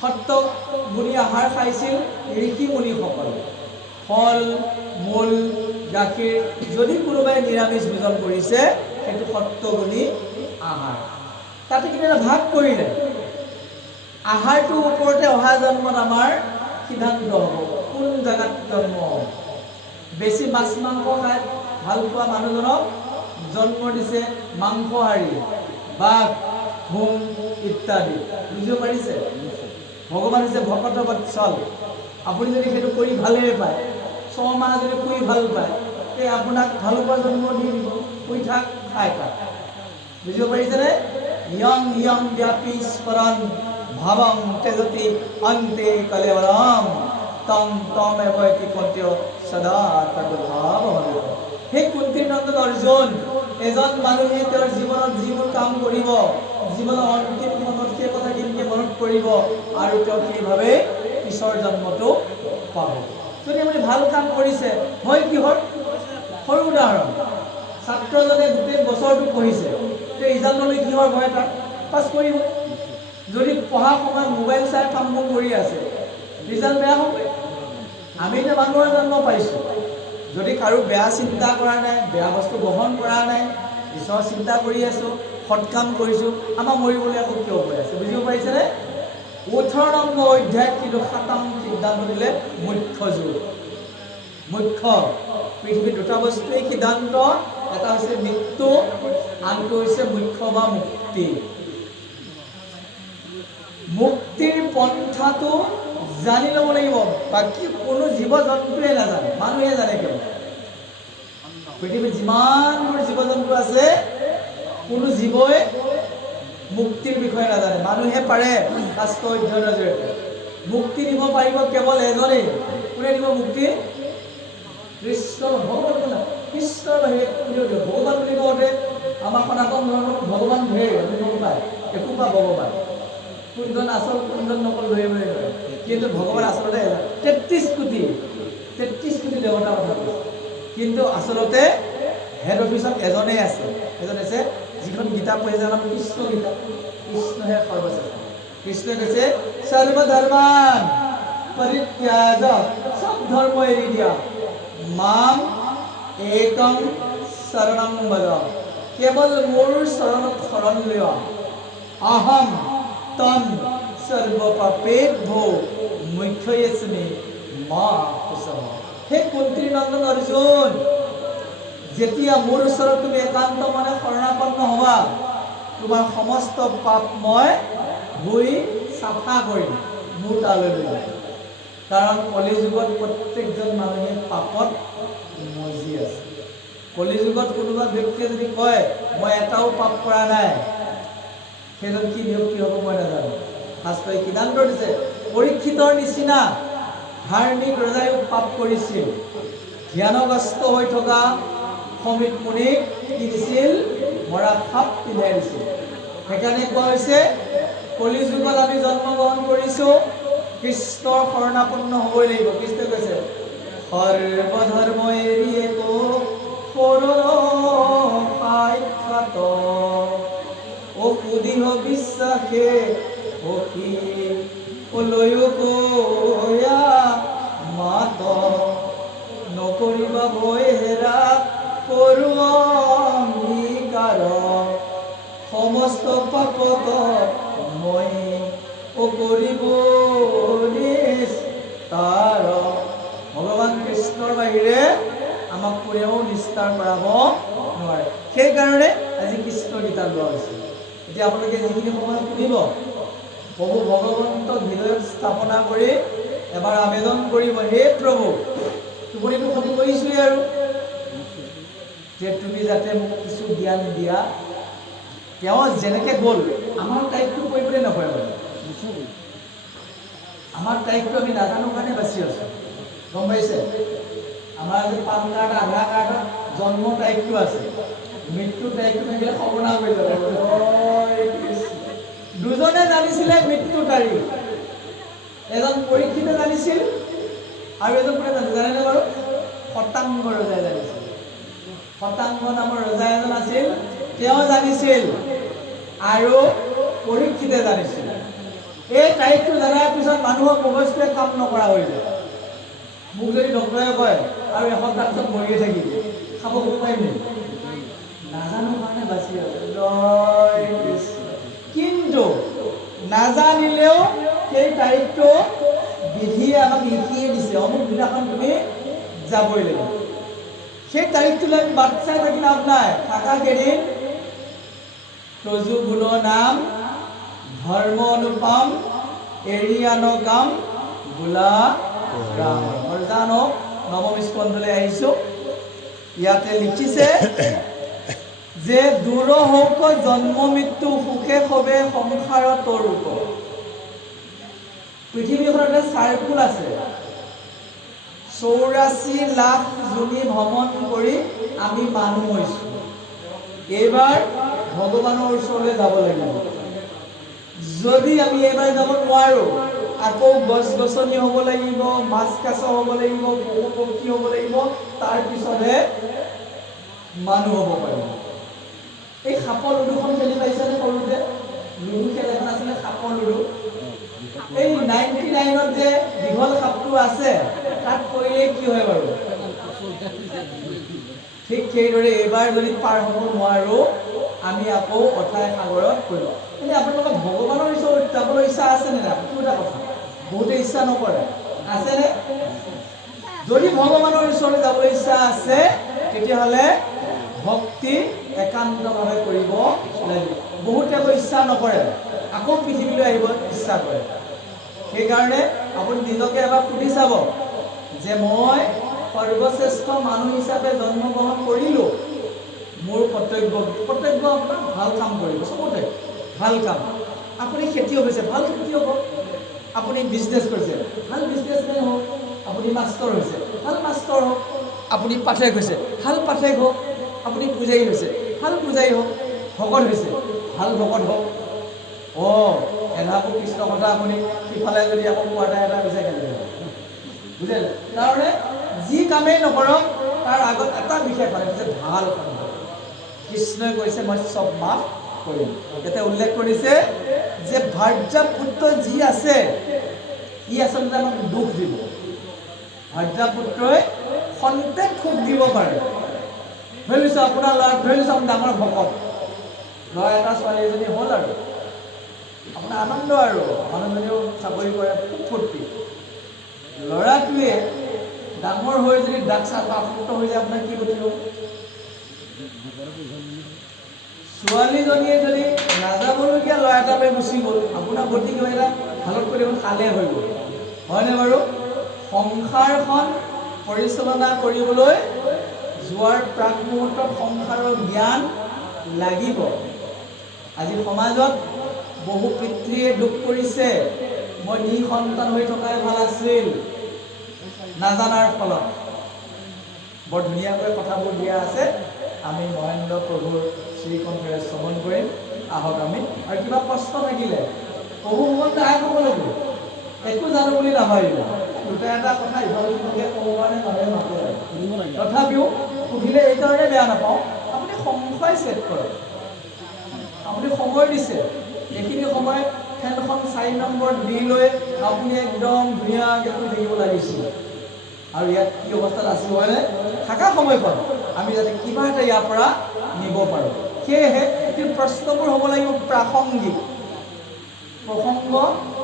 সত্যগুণী আহাৰ খাইছিল ঋষি মুনিসকলে ফল মূল গাখীৰ যদি কোনোবাই নিৰামিষ ভোজন কৰিছে সেইটো সত্যগুণী আহাৰ তাতে কিবা ভাগ কৰিলে আহাৰটোৰ ওপৰতে অহা জন্মত আমাৰ সিদ্ধান্ত হ'ব কোন জেগাত জন্ম হ'ব বেছি মাছ মাংস খাই ভাল পোৱা মানুহজনক জন্ম দিছে মাংসহাৰী বাঘ ঘোম ইত্যাদি বুজিব পাৰিছে ভগৱান হৈছে ভকত বৎসল আপুনি যদি সেইটো কৰি ভালেই পায় 6 মাহ যদি শুই ভাল পায় তে আপোনাক ভাল পোৱা জন্ম দি দিব শুই থাক খাই থাক বুজিব পাৰিছেনে ইয়ং ইয়ং ব্যাপী স্মৰণ ভাবং তেজতি অন্তে কলেবৰম তম তম এবয়তি পত্য সদা তদ্ভাৱ সেই কুন্তীৰ নন্দন অৰ্জুন এজন মানুহে তেওঁৰ জীৱনত যিবোৰ কাম কৰিব জীৱনৰ অন্তিম সময়ত সেই কথা কেনেকৈ মনত কৰিব আৰু তেওঁ সেইভাৱে ঈশ্বৰ জন্মটো পাব যদি আপুনি ভাল কাম কৰিছে হয় কিহৰ সৰু উদাহৰণ ছাত্ৰজনে গোটেই বছৰটো পঢ়িছে তে ৰিজাল্টলৈ কিহৰ ভয় তাৰ পাছ কৰিব যদি পঢ়া সময়ত মোবাইল চাই কাম কৰি আছে ৰিজাল্ট বেয়া হ'ব আমি যে মানুহৰ জন্ম পাইছোঁ যদি কাৰো বেয়া চিন্তা কৰা নাই বেয়া বস্তু গ্ৰহণ কৰা নাই ঈশ্বৰৰ চিন্তা কৰি আছোঁ সৎ কাম কৰিছোঁ আমাৰ মৰিবলৈ আকৌ কিয় হৈ আছে বুজিব পাৰিছেনে 18 নম্বৰ অধ্যায়ত কিন্তু 7ম সিদ্ধান্ত দিলে মুখ্য যুগ মুখ্য পৃথিৱীৰ দুটা বস্তুৱেই সিদ্ধান্ত এটা হৈছে মৃত্যু আনটো হৈছে মুখ্য বা মুক্তি মুক্তিৰ পন্থাটো জানি ল'ব লাগিব বাকী কোনো জীৱ জন্তুৱে নাজানে মানুহে জানে কেৱল পৃথিৱীত যিমানবোৰ জীৱ জন্তু আছে কোনো জীৱই মুক্তিৰ বিষয়ে নাজানে মানুহে পাৰে শাস্ত্ৰ অধ্যয়নৰ জৰিয়তে মুক্তি দিব পাৰিব কেৱল এজনেই কোনে দিব মুক্তি কৃষ্ণ ভগৱান কৃষ্ণৰ বাহিৰে কোনেও দিব ভগৱান বুলি কওঁতে আমাৰ সনাতন ধৰ্মত ভগৱান ধেৰ আমি গম পায় একোপা ভগৱান কোনজন আচল কোনজন নকল ধৰিবই নোৱাৰে কিন্তু ভগৱান আচলতে 33 কোটি দেৱতা কথা কৈছে কিন্তু আচলতে হেড অফিচত এজনেই আছে এজন আছে যিখন গীতা পঢ়ি জানাম কৃষ্ণ গীতা কৃষ্ণহে সৰ্বশ্ৰেষ্ঠ কৃষ্ণই কৈছে সৰ্বধৰ্মান পৰিত্যাজ সব ধৰ্ম এৰি দিয়া মাম একম শৰণং ব্ৰজ কেৱল মোৰ চৰণত শৰণ লোৱা অহম তম সৰ্বপাপেভ্যো মুখ্যস্মি মা কুশল হে কুন্তীৰ নন্দন অৰ্জুন যেতিয়া মোৰ ওচৰত তুমি একান্ত মনে শৰণাপন্ন হ'বা তোমাৰ সমস্ত পাপ মই ধুই চাফা কৰিম মোৰ তালৈ লৈ যাম কাৰণ কলিযুগত প্ৰত্যেকজন মানুহে পাপত মজি আছে কলিযুগত কোনোবা ব্যক্তিয়ে যদি কয় মই এটাও পাপ কৰা নাই সেইজন কি ব্যক্তি হ'ব মই নাজানো শাস্ত্ৰই সিদ্ধান্ত দিছে পৰীক্ষিতৰ নিচিনা ধাৰ্মিক ৰজায়ো পাপ কৰিছিল। ধ্যানগ্ৰস্ত হৈ থকা সমিত মুনিক কি দিছিল? মৰা সাপ পিন্ধাই দিছিল। সেইকাৰণে কোৱা হৈছে কলিযুগত আমি জন্মগ্ৰহণ কৰিছোঁ, কৃষ্ণৰ শৰণাপন্ন হ'বই লাগিব। কৃষ্ণই কৈছে সৰ্বধৰ্ম এৰি একো সাক্ষাৎ অসুদিহ বিশ্বাসে সখী ওলৈও কয়া মাত নকৰিবা ভয় হেৰা কৰো অংগীকাৰ সমস্ত পাপত মই কৰিব নিস্তাৰ। ভগৱান কৃষ্ণৰ বাহিৰে আমাক কোনেও নিস্তাৰ কৰাব নোৱাৰে। সেইকাৰণে আজি কৃষ্ণ গীতা লোৱা হৈছে। এতিয়া আপোনালোকে যিখিনি সময় শুনিব, প্ৰভু ভগৱন্তক হৃদয়ত স্থাপনা কৰি এবাৰ আবেদন কৰিব, হে প্ৰভু, টোপনিটো ক্ষতি কৰিছোঁৱেই আৰু যে তুমি যাতে মোক কিছু জ্ঞান দিয়া। তেওঁ যেনেকৈ গ'ল, আমাৰ টাইপটো কৰিবলৈ নকৰে বাৰু। আমাৰ টাইপটো আমি নাজানো কাৰণে বাচি আছোঁ, গম পাইছে? আমাৰ আজি পান কাৰ্ড, আধাৰ কাৰ্ডত জন্ম তাৰিখটো আছে, মৃত্যু তাৰিখটো থাকিলে সৰ্বনাশ হৈ যাব। দুজনে জানিছিলে মৃত্যু তাৰিখ, এজন পৰীক্ষিতে জানিছিল আৰু এজন কোনে জানিছিল জানেনে বাৰু? শতাংগ ৰজাই জানিছিল। শতাংগ নামৰ ৰজা এজন আছিল, তেওঁ জানিছিল আৰু পৰীক্ষিতে জানিছিল। এই তাৰিখটো জনাৰ পিছত মানুহৰ মগজটোৱে কাম নকৰা হৈ যায়। মোক যদি ডক্টৰে কয় আৰু এসপ্তাহ পিছত মৰিয়ে থাকিব, খাব পাৰিম নেকি? নাজানো কাৰণে বাচি আছো। কিন্তু নাজানিলেও সেই তাৰিখটো বিধিয়ে আমাক লিখিয়ে দিছে, অমুক দিনাখন তুমি যাবই লাগিব। সেই তাৰিখটোলৈ আমি বাট চাই থাকি লাভ নাই। থাকা কেইদিন তজু গুণ নাম ধৰ্ম অনুপম এৰি আন কাম বোলা ৰাম। জানো নৱম স্কন্ধলৈ আহিছোঁ। ইয়াতে লিখিছে যে দূৰ হওক জন্ম মৃত্যু সুখে সবে সংসাৰৰ তৰুক। পৃথিৱীখনতে চাৰ্কুল আছে, 84 লাখ যোনি ভ্ৰমণ কৰি আমি মানুহ হৈছোঁ। এইবাৰ ভগৱানৰ ওচৰলৈ যাব লাগিব। যদি আমি এইবাৰ যাব নোৱাৰোঁ, আকৌ গছ গছনি হ'ব লাগিব, মাছ কাছ হ'ব লাগিব, পশু পক্ষী হ'ব লাগিব, তাৰপিছতহে মানুহ হ'ব পাৰিব। এই সাপৰ লুডুখন খেলি পাইছেনে? সৰুতে লুডু খেল এখন আছিলে, সাপৰ লুডু। এই 99ত যে দীঘল সাপটো আছে, তাত পৰিলে কি হয় বাৰু? ঠিক সেইদৰে এইবাৰ যদি পাৰ হ'ব নোৱাৰোঁ, আমি আকৌ অথাই সাগৰত পৰিব। কিন্তু আপোনালোকৰ ভগৱানৰ ওচৰত যাবলৈ ইচ্ছা আছেনে নাই? সেইটো এটা কথা। বহুতে ইচ্ছা নকৰে, আছেনে? যদি ভগৱানৰ ওচৰলৈ যাবলৈ ইচ্ছা আছে, তেতিয়াহ'লে ভক্তি একান্তভাৱে কৰিব লাগিব। বহুতে আকৌ ইচ্ছা নকৰে, আকৌ পৃথিৱীলৈ আহিব ইচ্ছা কৰে। সেইকাৰণে আপুনি নিজকে এবাৰ সুধি চাব যে মই সৰ্বশ্ৰেষ্ঠ মানুহ হিচাপে জন্মগ্ৰহণ কৰিলোঁ। মোৰ কৰ্তব্য আপোনাৰ ভাল কাম কৰিব, চবতে ভাল কাম। আপুনি খেতিয়ক হৈছে, ভাল খেতিয়ক হওক। আপুনি বিজনেছ কৰিছে, ভাল বিজনেছমেন হওক। আপুনি মাষ্টৰ হৈছে, ভাল মাষ্টৰ হওক। আপুনি পাঠক হৈছে, ভাল পাঠক হওক। আপুনি পূজাৰী হৈছে, ভাল পূজাৰী হওক। ভকত হৈছে, ভাল ভকত হওক। এধাপো কৃষ্ণ কথা আপুনি সিফালে যদি আকৌ কোৱাৰ্টাৰ এটা হৈছে কেনেকৈ বুজিলে? তাৰমানে যি কামেই নকৰক, তাৰ আগত এটা বিশেষ কথা হৈছে ভাল কাম। কৃষ্ণই কৈছে মই চব মাফ কৰিম। ইয়াতে উল্লেখ কৰিছে যে ভাৰ্যা পুত্ৰ যি আছে, ই আচলতে আমাক দুখ দিব। ভাৰ্যা পুত্ৰই খন্তেক সুখ দিব পাৰে। ধৰি লৈছোঁ আপোনাৰ ল'ৰা, ধৰি লৈছোঁ আপুনি ডাঙৰ ভকত, ল'ৰা এটা ছোৱালী এজনী হ'ল আৰু আপোনাৰ আনন্দ আৰু মানুহজনীও চাকৰি কৰে, খুব ফূৰ্তি। ল'ৰাটোৱে ডাঙৰ হৈ যদি ড্ৰাগছ আসক্ত হৈ যায়, আপোনাৰ কি গতি হ'ব? ছোৱালীজনীয়ে যদি নাযাবলগীয়া ল'ৰা এটালৈ গুচি গ'ল, আপোনাৰ গতি কিবা এটা ভালত কৰি দেখোন কালে হৈ গ'ল, হয়নে বাৰু? সংসাৰখন পৰিচালনা কৰিবলৈ যোৱাৰ প্ৰাক মুহূৰ্তত সংসাৰৰ জ্ঞান লাগিব। আজি সমাজত বহু পিতৃয়ে দুখ কৰিছে, মই নিসন্তান হৈ থকাই ভাল আছিল, নাজানাৰ ফলত। বৰ ধুনীয়াকৈ কথাবোৰ দিয়া আছে। আমি মহেন্দ্ৰ প্ৰভুৰ শ্ৰীকণ্ঠৰে শ্ৰৱণ কৰিম। আহক আমি। আৰু কিবা প্ৰশ্ন থাকিলে প্ৰভু ভগৱান আই ক'ব লাগিব, একো জানো বুলি নাভাবিব। দুটা এটা কথা ইফালে সিফালে ক'ব কাৰণে মানুহে মাতে। তথাপিও সুধিলে এইকাৰণে বেয়া নাপাওঁ, আপুনি সংশয় ছেট কৰক। আপুনি সময় দিছে, এইখিনি সময় ফেনখন 4 নম্বৰত দি লৈ আপুনি একদম ধুনীয়াকৈ শুই থাকিব লাগিছিল। আৰু ইয়াত কি অৱস্থাত আছোঁ হয়নে? থকা সময়কণ আমি যাতে কিবা এটা ইয়াৰ পৰা নিব পাৰোঁ। সেয়েহে এই প্ৰশ্নবোৰ হ'ব লাগিব প্ৰাসংগিক, প্ৰসংগ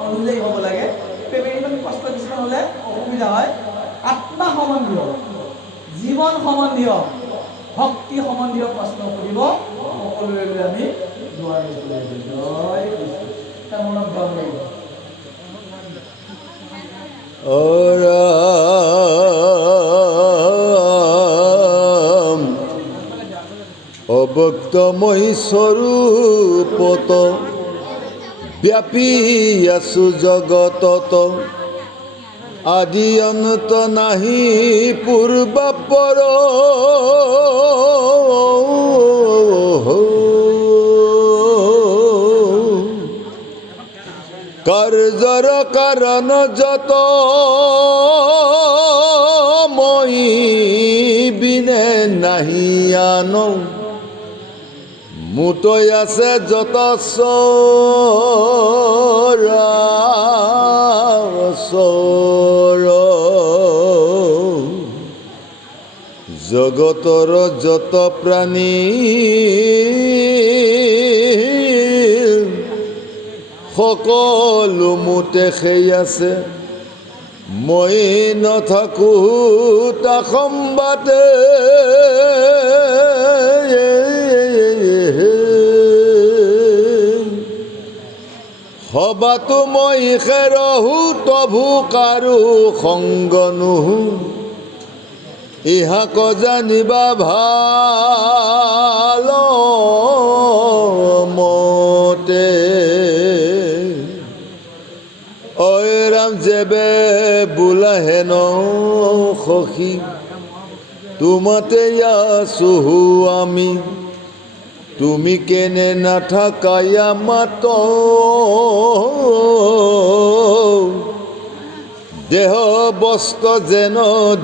অনুযায়ী হ'ব লাগে। পেমেণ্ট প্ৰশ্ন কিছুমান হ'লে অসুবিধা হয়। আত্মা সম্বন্ধীয়, জীৱন সম্বন্ধীয়, ভক্তি সম্বন্ধীয় প্ৰশ্ন সুধিব। সকলোৰে লৈ আমি দুৱাৰ জয় কৃষ্ণ মনত ভাৱ লাগিব। অব্যক্তময়ী স্বৰূপত ব্যাপী আছো জগতত, আদি অন্ত নাহি পূৰ্বাপৰ। কাৰ্যৰ কাৰণ যত মই বিনে নাহি আন, মুতৈ আছে যত চৰাচৰ। জগতৰ যত প্ৰাণী সকলো মোতে সেই আছে, মই নাথাকো তা সম্বাদে। সবাতো মই খেৰহো তভু কাৰো সংগ নুহো, ইহাক জানিবা ভাল মতে। ঐ ৰাম যেবে বোলা হেন সখী, তোমাতে আছো আমি, তুমি কেনে নাথাকায়া মাত। দেহ বস্ত্ৰ যেন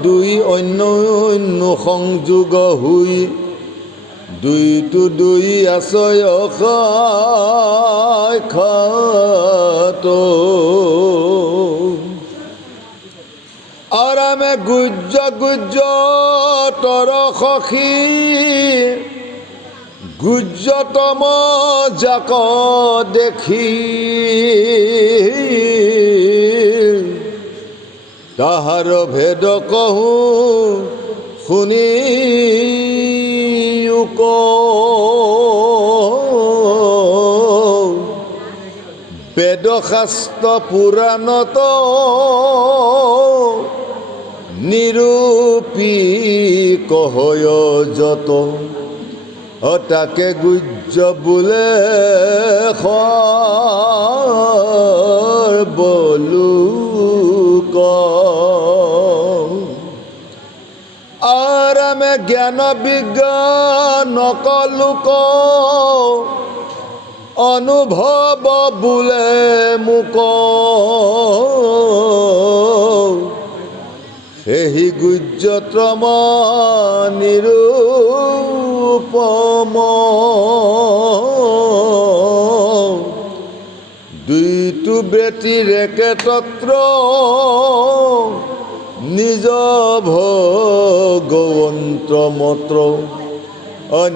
দুই অন্য অন্য সংযোগ হৈ, দুইটো দুই আছয় খাত। আৰামে গুজ্জ গুজ্জ তৰ সখী, গুজ্জতম যাক দেখি, তাহাৰ ভেদ কহো শুনি বেদ শাস্ত্ৰ পুৰাণত নিৰূপী কহয় যত, তাকে গুজ্জ বোলে সৰ্বলোক। আৰামে জ্ঞান বিজ্ঞান কলোক, অনুভৱ বোলে মোক, সেই গুজ্জতম নিৰূপম। দুইটো বেটিৰ একেতত্ৰ, নিজ ভগৱন্ত মত্ৰ,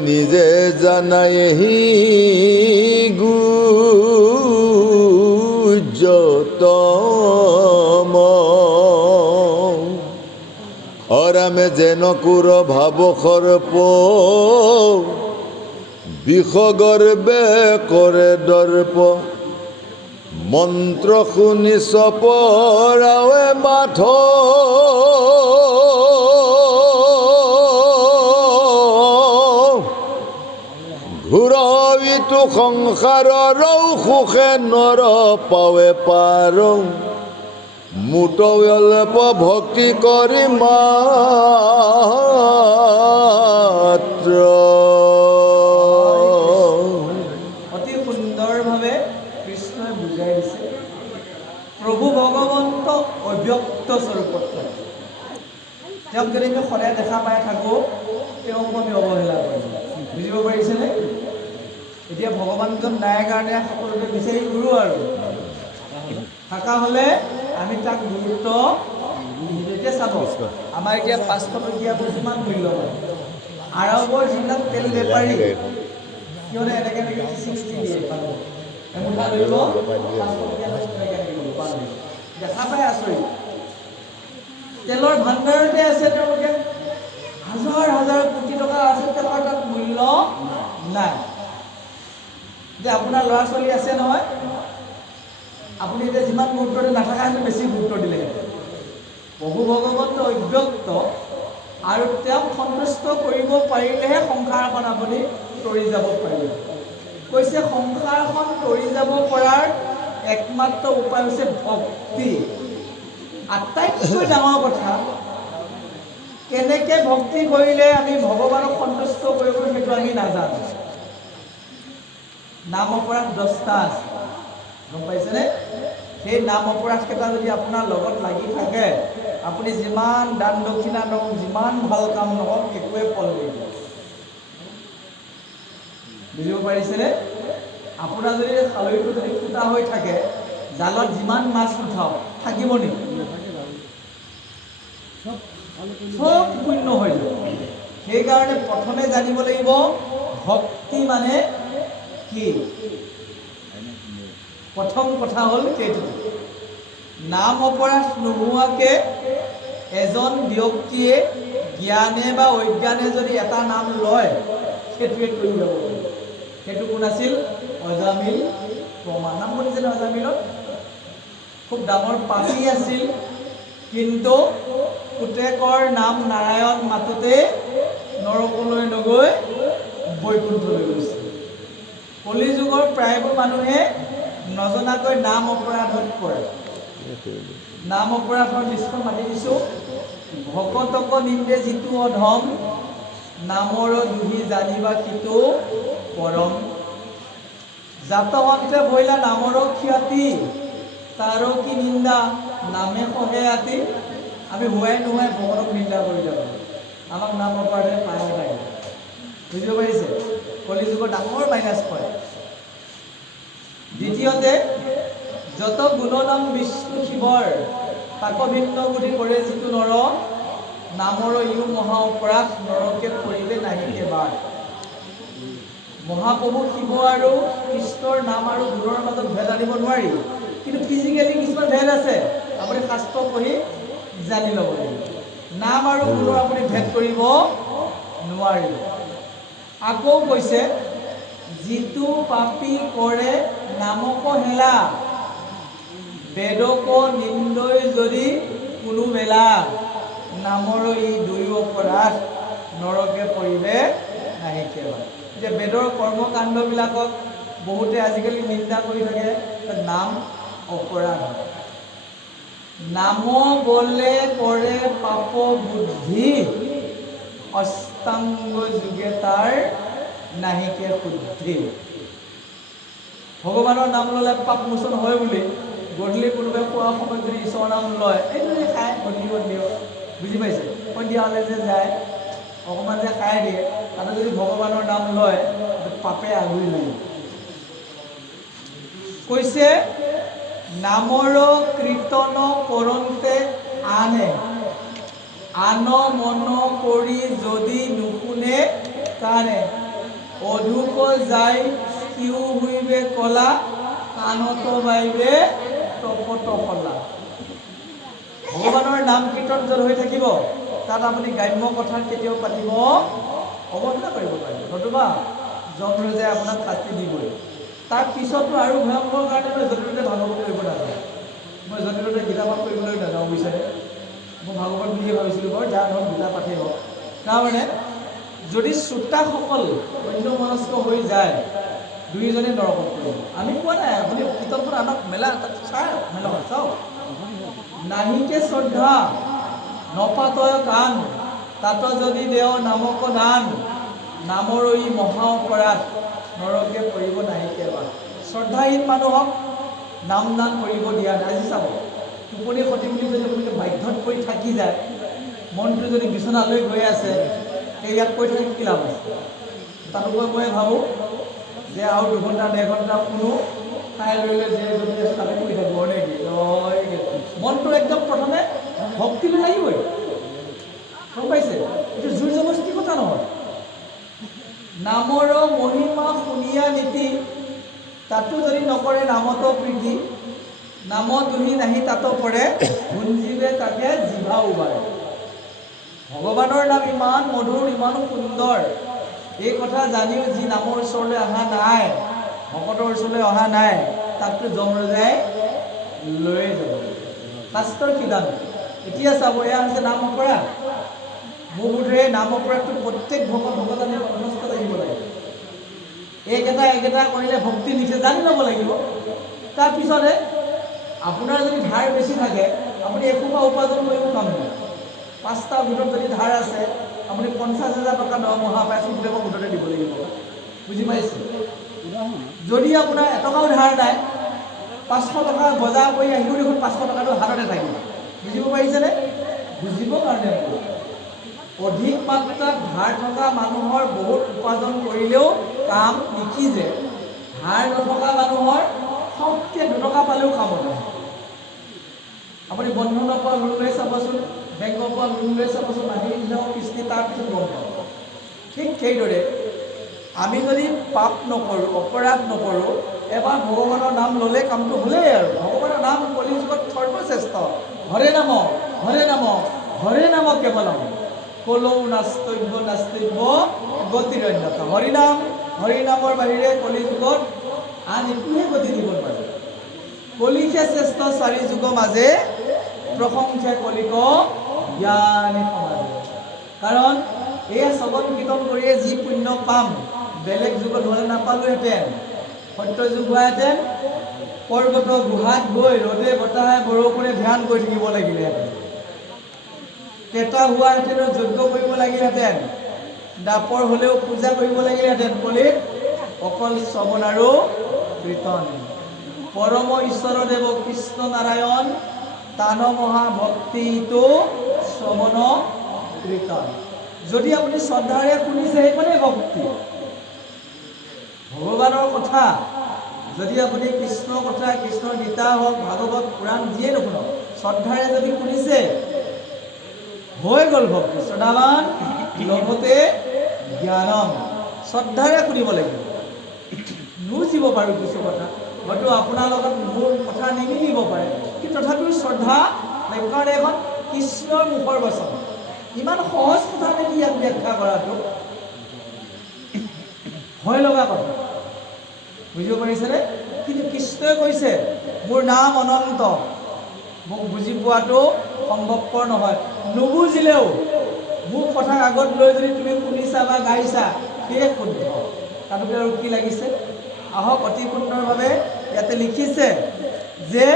নিজে জানায়েহি গুজ্জতম। অৰামে যেন কুৰ ভাৱ সৰ্প, বিষগৰ্বে কৰে দৰ্প, মন্ত্ৰ শুনি চপৰাৱে মাথ। ঘূৰাবিটো সংসাৰৰ সুখে নৰ পাৱে পাৰ, মুঠ অল্প ভক্তি কৰি মাত্ৰ অতি সুন্দৰভাৱে কৃষ্ণই বুজাই দিছে প্ৰভু ভগৱন্ত অব্যক্ত স্বৰূপত থাকে। তেওঁক যদি আমি সদায় দেখা পাই থাকোঁ তেওঁক আমি অৱহেলা কৰিম। বুজিব পাৰিছেনে? এতিয়া ভগৱানজন নাই কাৰণে সকলোকে বিচাৰি ঘূৰো আৰু থকা হ'লে আমি তাক গুৰুত্ব এতিয়া চাব। আমাৰ এতিয়া 500 টকীয়াবোৰ কিমান মূল্যৱান। আৰৱৰ যিবিলাক তেল বেপাৰী সিহঁতে এনেকৈ সৃষ্টি দিয়ে এমুঠা ধৰিব 500 টকীয়া দেখা পাই আচৰিত। তেলৰ ভাণ্ডাৰতে আছে তেওঁলোকে হাজাৰ হাজাৰ কোটি টকা আছে, তেলৰ তাত মূল্য নাই। যে আপোনাৰ ল'ৰা ছোৱালী আছে নহয়, আপুনি এতিয়া যিমান গুৰুত্ব দিয়ে নাথাকা হেঁতেন বেছি গুৰুত্ব দিলে। প্ৰভু ভগৱন্ত অব্যক্ত আৰু তেওঁক সন্তুষ্ট কৰিব পাৰিলেহে সংসাৰখন আপুনি তৰি যাব পাৰিব। কৈছে সংসাৰখন তৰি যাব পৰাৰ একমাত্ৰ উপায় হৈছে ভক্তি। আটাইতকৈ ডাঙৰ কথা, কেনেকৈ ভক্তি কৰিলে আমি ভগৱানক সন্তুষ্ট কৰিব সেইটো আমি নাজানো। নাম অপৰাধ 10টা আছে, গম পাইছেনে? সেই নাম অপৰাধকেইটা যদি আপোনাৰ লগত লাগি থাকে, আপুনি যিমান দান দক্ষিণা নকৰক, যিমান ভাল কাম নকৰক, একোৱে ফল নিদিয়ে। বুজিব পাৰিছেনে? আপোনাৰ যদি খালৈটো যদি ফুটা হৈ থাকে, জালত যিমান মাছ উঠাওক থাকিব নেকি? চব শূন্য হৈ যাব। সেইকাৰণে প্ৰথমে জানিব লাগিব ভক্তি মানে কি। প্ৰথম কথা হ'ল সেইটো, নাম অপৰাধ নোহোৱাকৈ এজন ব্যক্তিয়ে জ্ঞানে বা অজ্ঞানে যদি এটা নাম লয়, সেইটোৱে কৰি যাব। সেইটো কোন আছিল? অজামিল প্ৰমা। নাম শুনিছেনে অজামিলত? খুব ডাঙৰ পাপী আছিল, কিন্তু পুতেকৰ নাম নাৰায়ণ মাতোতে নৰকলৈ নগৈ বৈকুণ্ঠলৈ গৈছিল। কলিযুগৰ প্ৰায়বোৰ মানুহে নজনাকৈ নাম অপৰাধত পৰে। নাম অপৰাধৰ লিষ্টখন মাতি দিছোঁ। ভকতক নিন্দে যিটো অধম, নামৰ দুহি জানিবা সিটো পৰম। জাতৱন্তে ভৈলা নামৰ খ্যাতি, তাৰো কি নিন্দা নামে সহে আতি। আমি হোৱাই নোহোৱাই ভগৱানক নিন্দা কৰি যাব, আমাক নাম অপৰাধে পায় থাকে। বুজিব পাৰিছে? কলিযুগৰ ডাঙৰ মাইনাছ পইণ্ট। দ্বিতীয়তে, যত গুণনাম বিষ্ণু শিৱৰ, তাক ভিন্ন বুদ্ধি কৰে যিটো নৰ, নামৰ ইও মহা অপৰাধ, নৰকে কৰিলে নাহিকে বাৰ। মহাপ্ৰভু শিৱ আৰু কৃষ্ণৰ নাম আৰু গুণৰ মাজত ভেদ আনিব নোৱাৰি, কিন্তু ফিজিকেলি কিছুমান ভেদ আছে। আপুনি শাস্ত্ৰ পঢ়ি জানি ল'ব লাগিব। নাম আৰু গুণৰ আপুনি ভেদ কৰিব নোৱাৰিব। আকৌ কৈছে, যিটো পাপী কৰে নামক হেলা, বেদক নিন্দই যদি কোনো মেলা, নামৰ ই দুই অপৰাধ, নৰকে পৰিলে নাহিকে বাৰ। যে বেদৰ কৰ্মকাণ্ডবিলাকক বহুতে আজিকালি নিন্দা কৰি থাকে, নাম অপৰাধ। নাম বলে কৰে পাপ বুদ্ধি, অষ্টাংগ যোগে তাৰ নাহিকে শুদ্ধি। ভগৱানৰ নাম ল'লে পাপ মোচন হয় বুলি গধূলি কোনোবাই খোৱাৰ সময়ত যদি ঈশ্বৰৰ নাম লয়, এইটো যে খাই গধূলি বুজি পাইছে? সন্ধিয়া হ'লে যে যায় অকণমান যে খাই দিয়ে, তাতে যদি ভগৱানৰ নাম লয় পাপে আগুৰি লাগে। কৈছে, নামৰ কীৰ্তন কৰোঁতে আনে, আন মন কৰি যদি নুশুনে কাণে, অধুক যায় সিও হুইবে কলা, কাণত বাইবে টপত কলা। ভগৱানৰ নাম কীৰ্তন য'ত হৈ থাকিব, তাত আপুনি গ্ৰাম্য কথাত কেতিয়াও পাতিব অৱহেলা কৰিব পাৰিব, নতুবা যমৰাজে আপোনাক শাস্তি দিবই। তাৰ পিছতো আৰু ভয়ংকৰ কাৰণে মই য'তে ত'তে ভাগৱত কৰিব নাযাওঁ। মই য'তে ত'তে গীতা পাঠ কৰিবলৈ নাযাওঁ, বুজিছেনে? মই ভাগৱত বুলিয়ে ভাবিছিলোঁ বাৰু, যাৰ ধৰক গীতা পাঠেই হওক। তাৰমানে যদি শ্ৰোতাসকল অন্যমনস্ক হৈ যায়, দুয়োজনে নৰকত পৰিব। আমি কোৱা নাই, আপুনি কীৰ্তনখন আনক মেলা চাওক, মেলা চাওক। নাহিকে শ্ৰদ্ধা নপাতয় কাণ তাত যদি দেও নামক দান নামৰই মহা অপৰাধ নৰকে পৰিব নাহিকে বা শ্ৰদ্ধাহীন মানুহক নাম দান কৰিব দিয়া নাই। আজি চাব টোপনি ক্ষতি বুলি যদি আপুনি বাধ্যত পৰি থাকি যায়, মনটো যদি বিচনালৈ গৈ আছে, সেই ইয়াত কৈ থাকি কি লাভ আছে? তাতোকৈ মই ভাবোঁ যে আৰু 2 ঘণ্টা 1.5 ঘণ্টা শুনো, খাই লৈ লৈ যে যদি তাতে কৈ থাকোঁ নেকি মনটো একদম প্ৰথমে ভক্তিটো লাগিবই, গম পাইছে? এইটো জোৰ জবৰদস্তি কথা নহয়। নামৰ মহিমা শুনিয়া নীতি তাতো যদি নকৰে নামত প্ৰীতি নামত দুহি নাহি তাতো পৰে গুঞ্জিবে তাকে জিভা উবাৰে। ভগৱানৰ নাম ইমান মধুৰ ইমান সুন্দৰ, এই কথা জানিও যি নামৰ ওচৰলৈ অহা নাই, ভকতৰ ওচৰলৈ অহা নাই, তাকতো যমৰজাই লৈয়ে যাব। শাস্ত্ৰৰ সিদ্ধান্ত। এতিয়া চাব, এয়া হৈছে নাম অপৰাধ। মোৰ বোধেৰে নাম অপৰাধটো প্ৰত্যেক ভকতানে কৰ্মস্থ লাগিব লাগে। এইকেইটা কৰিলে ভক্তি নিচে জানি ল'ব লাগিব। তাৰপিছতে আপোনাৰ যদি ধাৰ বেছি থাকে, আপুনি এসোপা উপাৰ্জন কৰিব কাম নাই। 5টাৰ ভিতৰত যদি ধাৰ আছে, আপুনি 50,000 টকা দৰমহা পাই সুদেৱক মুঠতে দিব লাগিব। বুজি পাইছে? যদি আপোনাৰ এটকাও ধাৰ নাই, 500 টকা বজাৰ কৰি আহিও দেখোন 500 টকাটো হাততে থাকিব। বুজিব পাৰিছেনে? বুজিবৰ কাৰণে অধিক মাত্ৰাত ধাৰ থকা মানুহৰ বহুত উপাৰ্জন কৰিলেও কাম নিখিজে। ধাৰ নথকা মানুহৰ সবকে 2 টকা পালেও কাম নহয়। আপুনি বন্ধনৰ পৰা লোন লৈ চাবচোন, বেংকৰ পৰা লোন লৈ চাবচোন, মাহিলী কিস্তি তাৰপিছত গম পাব। ঠিক সেইদৰে আমি যদি পাপ নকৰোঁ, অপৰাধ নকৰোঁ, এবাৰ ভগৱানৰ নাম ল'লে কামটো হ'লেই আৰু। ভগৱানৰ নাম কলিযুগত সৰ্বশ্ৰেষ্ঠ। হৰে নাম হৰে নাম হৰে নাম কেৱলম কলৌ নাস্তব্য গতিৰ অন্যথা। হৰিনামৰ বাহিৰে কলিযুগত আন একোহে গতি দিব নোৱাৰে। কলিহে শ্ৰেষ্ঠ 4 যুগ মাজে প্ৰশংসা কলিক জ্ঞানী সমাজে। কাৰণ এই শ্ৰৱণ কীৰ্তন কৰিয়ে যি পুণ্য পাম, বেলেগ যুগত হ'লে নাপালোহেঁতেন। সত্য যুগ হোৱাহেঁতেন পৰ্বত গুহাত গৈ ৰ'দে বতাহে বৰষুণে ধ্যান কৰি থাকিব লাগিলেহেঁতেন। কেঁটা হোৱাহেঁতেন যজ্ঞ কৰিব লাগিলেহেঁতেন। দাপৰ হ'লেও পূজা কৰিব লাগিলেহেঁতেন। কলিত অকল শ্ৰৱণ আৰু কীৰ্তন। পৰম ঈশ্বৰ দেৱ কৃষ্ণ নাৰায়ণ তান মহাভক্তিটো শ্ৰৱণ কীৰ্তন। যদি আপুনি শ্ৰদ্ধাৰে শুনিছে, সেইখনেই ভক্তি। ভগৱানৰ কথা যদি আপুনি কৃষ্ণৰ কথা, কৃষ্ণৰ গীতা হওক, ভাগৱত পুৰাণ যিয়ে নুশুনক, শ্ৰদ্ধাৰে যদি শুনিছে, হৈ গ'ল ভক্তি। শ্ৰদ্ধাৱান লগতে জ্ঞানম। শ্ৰদ্ধাৰে শুনিব লাগিব। নুবুজিব পাৰোঁ কিছু কথা, হয়তো আপোনাৰ লগত মোৰ কথা নিমিলিব পাৰে, কিন্তু তথাপিও শ্ৰদ্ধা লাগিব। কাৰণ এখন কৃষ্ণৰ মুখৰ বচন। ইমান সহজ কথা নেকি ইয়াক ব্যাখ্যা কৰাটো? ভয় লগা কথা। বুজিব পাৰিছেনে? কিন্তু কৃষ্ণই কৈছে মোৰ নাম অনন্ত, মোক বুজি পোৱাটো সম্ভৱপৰ নহয়। নুবুজিলেও মোৰ কথা আগত লৈ যদি তুমি শুনিছা বা গাইছা, সেয়ে শুদ্ধ। তাতোকে আৰু কি লাগিছে? আহক অতি সুন্দৰভাৱে ইয়াতে লিখিছে যে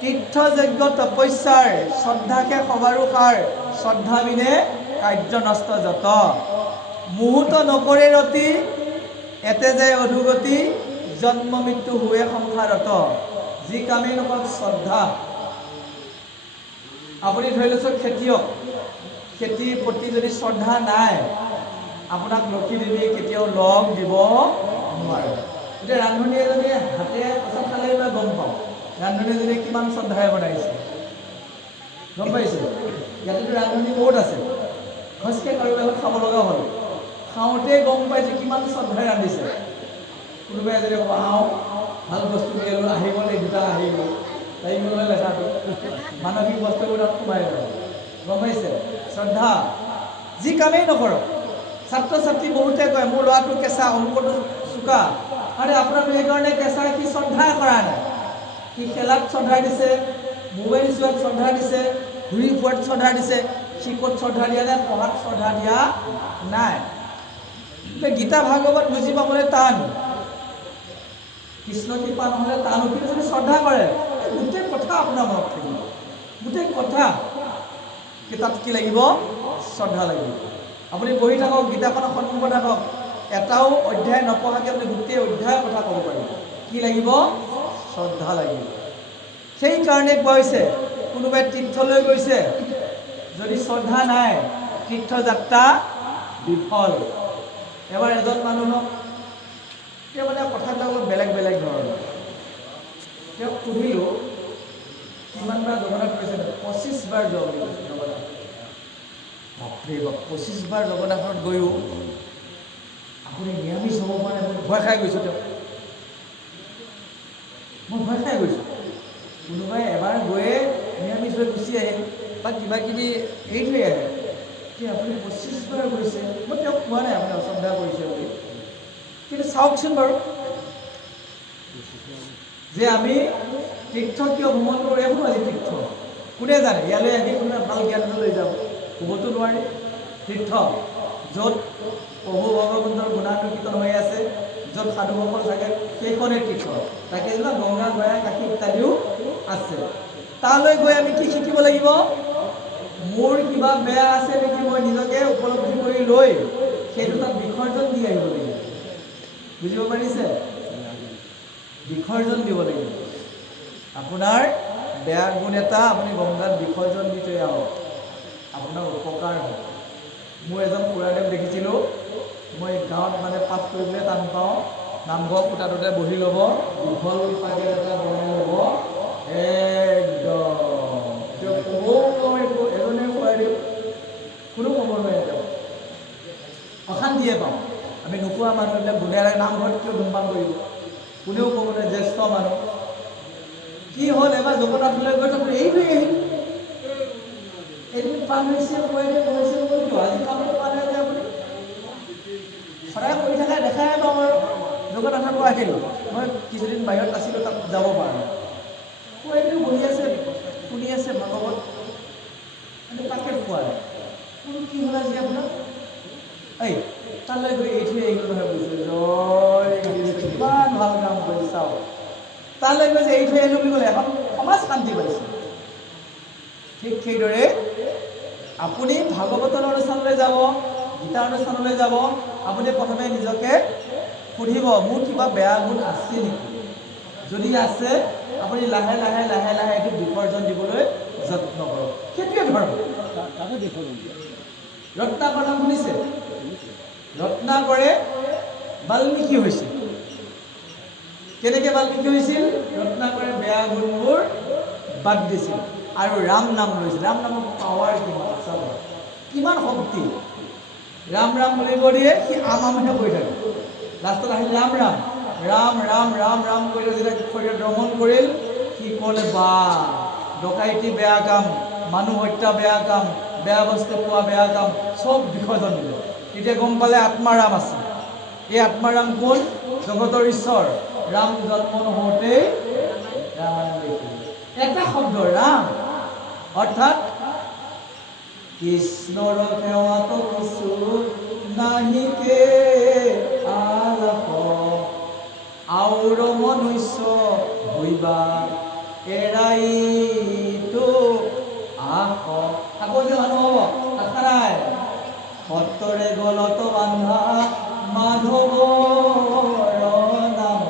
তীৰ্থযজ্ঞ তপস্যাৰ শ্ৰদ্ধাকে সবাৰো সাৰ, শ্ৰদ্ধা বিনে কাৰ্য নষ্ট যত। মুহূৰ্ত নকৰে ৰতি এতে যায় অধুগতি, জন্ম মৃত্যু হুৱে সংসাৰত। যি কামেই নকৰক শ্ৰদ্ধা। আপুনি ধৰি লৈছোঁ খেতিয়ক, খেতিৰ প্ৰতি যদি শ্ৰদ্ধা নাই, আপোনাক লক্ষী দেৱীয়ে কেতিয়াও লগ দিব নোৱাৰে। এতিয়া ৰান্ধনী এজনীয়ে হাতেৰে প্ৰসাদ খালে মই গম পাওঁ ৰান্ধনী এজনীয়ে কিমান শ্ৰদ্ধাৰে বনাইছে, গম পাইছে? ইয়াতেতো ৰান্ধনী বহুত আছে। খচকৈ কাৰোবাৰ লগত খাব লগা হ'ল, খাওঁতেই গম পাইছে কিমান শ্ৰদ্ধাৰে ৰান্ধিছে। কোনোবাই যদি ক'ব আহোঁ ভাল বস্তু দিলোঁ, আহিবলৈ দুটা আহিব, তাই গ'লে লেঠাটো মানসিক বস্তুবোৰ তাত সোমাই যায়। গম পাইছে? শ্ৰদ্ধা। যি কামেই নকৰক। ছাত্ৰ ছাত্ৰী বহুতে কয় মোৰ ল'ৰাটো কেঁচা, অংকটো চোকা। আৰে আপোনাৰতো সেইকাৰণে কেঁচা, সি শ্ৰদ্ধাই কৰা নাই। সি খেলাত শ্ৰদ্ধা দিছে, মোবাইল চোৱাত শ্ৰদ্ধা দিছে, ঘূৰি ফুৰাত শ্ৰদ্ধা দিছে। সি ক'ত শ্ৰদ্ধা দিয়া নাই? পঢ়াত শ্ৰদ্ধা দিয়া নাই। গীতা ভাগৱত বুজি পাবলৈ টান, কৃষ্ণ কৃপা নহ'লে টান। কিন্তু যদি শ্ৰদ্ধা কৰে, গোটেই কথা আপোনাৰ মনত থাকিব। গোটেই কথা কিতাপ কি লাগিব? শ্ৰদ্ধা লাগিব। আপুনি পঢ়ি থাকক, গীতাখনৰ সন্মুখত থাকক, এটাও অধ্যায় নপঢ়াকৈ আপুনি গোটেই অধ্যায়ৰ কথা ক'ব পাৰিব। কি লাগিব? শ্ৰদ্ধা লাগিব। সেইকাৰণে কোৱা হৈছে, কোনোবাই তীৰ্থলৈ গৈছে, যদি শ্ৰদ্ধা নাই তীৰ্থযাত্ৰা বিফল। এবাৰ এজন মানুহক, তেওঁ মানে কথাবিলাক অলপ বেলেগ বেলেগ ধৰণৰ, তেওঁক সুধিলোঁ কিমানবাৰ জগন্নাথ গৈছে? 25 বাৰ জগন্নাথ। বাপৰে বাপ, 25 বাৰ জগন্নাথত গৈও আপুনি নিৰামিষ হ'ব পৰা নাই? মই ভয় খাই গৈছোঁ। মই ভয় খাই গৈছোঁ। কোনোবাই এবাৰ গৈয়ে নিৰামিষ হৈ গুচি আহিল বা কিবা কিবি এৰি থৈ আহে, কি আপুনি 25 বাৰ গৈছে? মই তেওঁক কোৱা নাই আপুনি অশ্ৰদ্ধা কৰিছে বুলি, কিন্তু চাওকচোন বাৰু, যে আমি তীৰ্থ কিয় ভ্ৰমণ কৰোঁ? এইবোৰ আজি তীৰ্থ কোনে জানে? ইয়ালৈ আহি কোনোবাই ভাল জ্ঞান লৈ যাব? ক'বতো নোৱাৰি। তীৰ্থ য'ত প্ৰভু ভগৱন্তৰ গুণানুকীৰ্তন হৈ আছে, য'ত সাধুসকল থাকে, সেইখনেই তীৰ্থ। তাকে যেনিবা গংগা, গয়া, কাশী ইত্যাদিও আছে। তালৈ গৈ আমি কি শিকিব লাগিব? মোৰ কিবা বেয়া আছে নেকি মই নিজকে উপলব্ধি কৰি লৈ সেইটো তাত বিসৰ্জন দি আহিব লাগিব। বুজিব পাৰিছে? বিসৰ্জন দিব লাগিব। আপোনাৰ বেয়া গুণ এটা আপুনি গংগাত বিসৰ্জন দি থৈ আহক, আপোনাৰ উপকাৰ হ'ব। মোৰ এজন খুৰাদেৱ দেখিছিলোঁ, মই গাঁৱত মানে পাঠ কৰিবলৈ টান পাওঁ, নামঘৰ খুঁটাটোতে বহি ল'ব, দীঘল পাগেৰ এটা বনাই ল'ব, একদম তেওঁ ক'বও নোৱাৰিব। এজনে খুৰাদেৱ, কোনো ক'ব নোৱাৰে, তেওঁ অশান্তিয়ে পাওঁ। আমি নোপোৱা মানুহবিলাক গুণেৰে নামঘৰত কিয় ধূমপান কৰিব? কোনেও ক'ব নোৱাৰে, জ্যেষ্ঠ মানুহ। কি হ'ল, এবাৰ জগন্নাথলৈ গৈ থাকোঁ এই থৈ আহিল। এদিন পাণ হৈছে, খুৱাইদেউ কৈছে, কিয় আজি কামত পোৱা নাই যে আপুনি? সদায় কৰি থকা দেখাই পাওঁ আৰু। জগন্নাথৰ পৰা আহিলোঁ, মই কিছুদিন বাহিৰত আছিলোঁ, তাত যাব পৰা নাই। খুৱাইদেউ বহি আছে, শুনি আছে ভাগৱত, তাকে খুৱাই কি হ'ল আজি আপোনাৰ? এই তালৈ গৈ এৰি থৈ আহিলোঁ নহয় বুজিছোঁ। জয় কিমান ভাল কাম কৰি চাওঁ। তালৈ গৈ যে এৰি থৈ আহিলোঁ বুলি ক'লে, এখন সমাজ শান্তি পাইছে। ঠিক সেইদৰে আপুনি ভাগৱতৰ অনুষ্ঠানলৈ যাব, গীতা অনুষ্ঠানলৈ যাব, আপুনি প্ৰথমে নিজকে সুধিব, মোৰ কিবা বেয়া গুণ আছে নেকি? যদি আছে, আপুনি লাহে লাহে লাহে লাহে এইটো বিসৰ্জন দিবলৈ যত্ন কৰক। সেইটোৱে ধৰ্ম। ৰত্নাকৰ নাম শুনিছে? ৰত্নাকৰে বাল্মীকি হৈছিল। কেনেকৈ বাল্মীকি হৈছিল? ৰত্নাকৰে বেয়া গুণবোৰ বাদ দিছিল আৰু ৰাম নাম লৈছিল। ৰাম নামৰ পাৱাৰ কিমান, চাব কিমান শক্তি। ৰাম ৰাম বুলিব দিয়ে, সি আমহে কৰি থাকে। লাষ্টত আহিল ৰাম ৰাম, ৰাম ৰাম ৰাম ৰাম কৰি যেতিয়া শৰীৰত ভ্ৰমণ কৰিল, সি ক'লে বা ডকাইতি বেয়া কাম, মানুহ হত্যা বেয়া কাম, বেয়া বস্তু খোৱা বেয়া কাম, চব বিসৰ্জন দিলে। তেতিয়া গম পালে আত্মাৰাম আছে। এই আত্মাৰাম কোন? জগতৰ ঈশ্বৰ। ৰাম জন্ম নহওঁতেই ৰামায়ণ লিখিলে। এটা শব্দ ৰাম, অৰ্থাৎ কৃষ্ণৰ সেৱাত কিছু নাহিকে আলাপ, আউৰ মনুষ্য হইবা এৰাইতো আহ। আকৌ যে মানুহ হ'ব আশা নাই। সত্তৰে গলত বান্ধা মাধৱৰ নাম,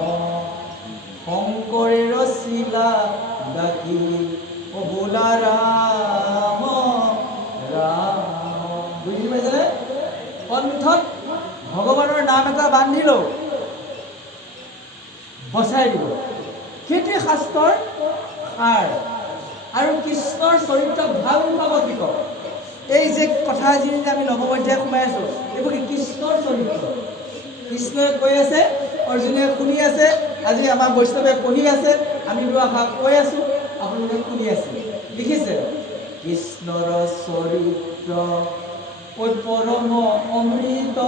শংকৰে ৰচিলা ডাকি বোলা ৰাম ৰাম। বুজি পাইছেনে? কণ্ঠত ভগৱানৰ নাম এটা বান্ধিলেও বচাই দিব। সেইটোৱে শাস্ত্ৰৰ সাৰ। আৰু কৃষ্ণৰ চৰিত্ৰ ভাল পাব কি কয়? এই যে কথা যি যে আমি নৱম অধ্যায় সোমাই আছোঁ, এইবোৰ কি কৃষ্ণৰ চৰিত্ৰ? কৃষ্ণই কৈ আছে, অৰ্জুনে শুনি আছে, আজি আমাৰ বৈষ্ণৱে পঢ়ি আছে, আমি কৈ আছোঁ, আপোনালোকে শুনি আছে। লিখিছে কৃষ্ণৰ চৰিত্ৰ পৰম অমৃত,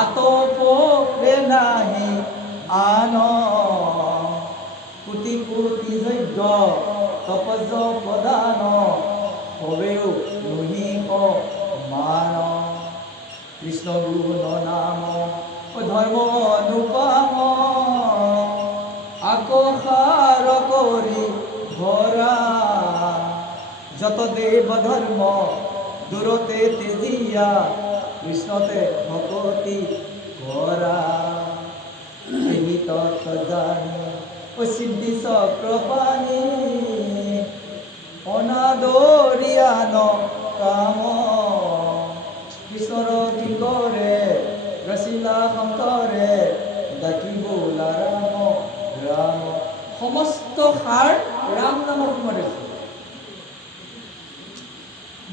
আতপে নাহি আন, কোটি কোটি যজ্ঞ তপজ প্ৰদান, হবেও নহিক মান। কৃষ্ণ গুণ নাম ধৰ্ম অনুপম, আকসাৰ কৰি ভৰা যত দেৱ ধৰ্ম দূৰতে তেজিয়া কৃষ্ণতে ভকতি কৰা এই তত জানি ও সিদ্ধি চক্ৰপাণি অনাদৰিয়ান কাম কৃষ্ণৰ কি কৰে ৰচিলা শংকৰে ডাকি বোলা ৰাম ৰাম সমস্ত সাৰ ৰাম নামৰ সোমাইছে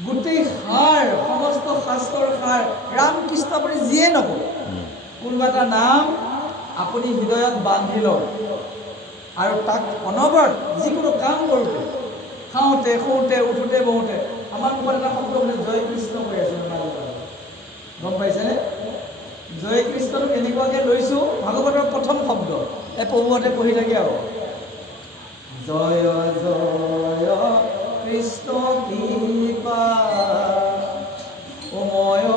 গোটেই সাৰ সমস্ত শাস্ত্ৰৰ সাৰ ৰাম কৃষ্ণ আপুনি যিয়ে নকওঁ কোনোবা এটা নাম আপুনি হৃদয়ত বান্ধি লওক আৰু তাক অনবৰত যিকোনো কাম কৰিব খাওঁতে শুওঁতে উঠোঁতে বহোঁতে আমাৰ মুখত এটা শব্দ মানে জয় কৃষ্ণ কৈ আছোঁ গম পাইছেনে জয় কৃষ্ণটো কেনেকুৱাকৈ লৈছোঁ ভাগৱতৰ প্ৰথম শব্দ এই প্ৰভুহঁতে পঢ়ি থাকে আৰু জয় জয় কৃষ্ণ কৃপা অময়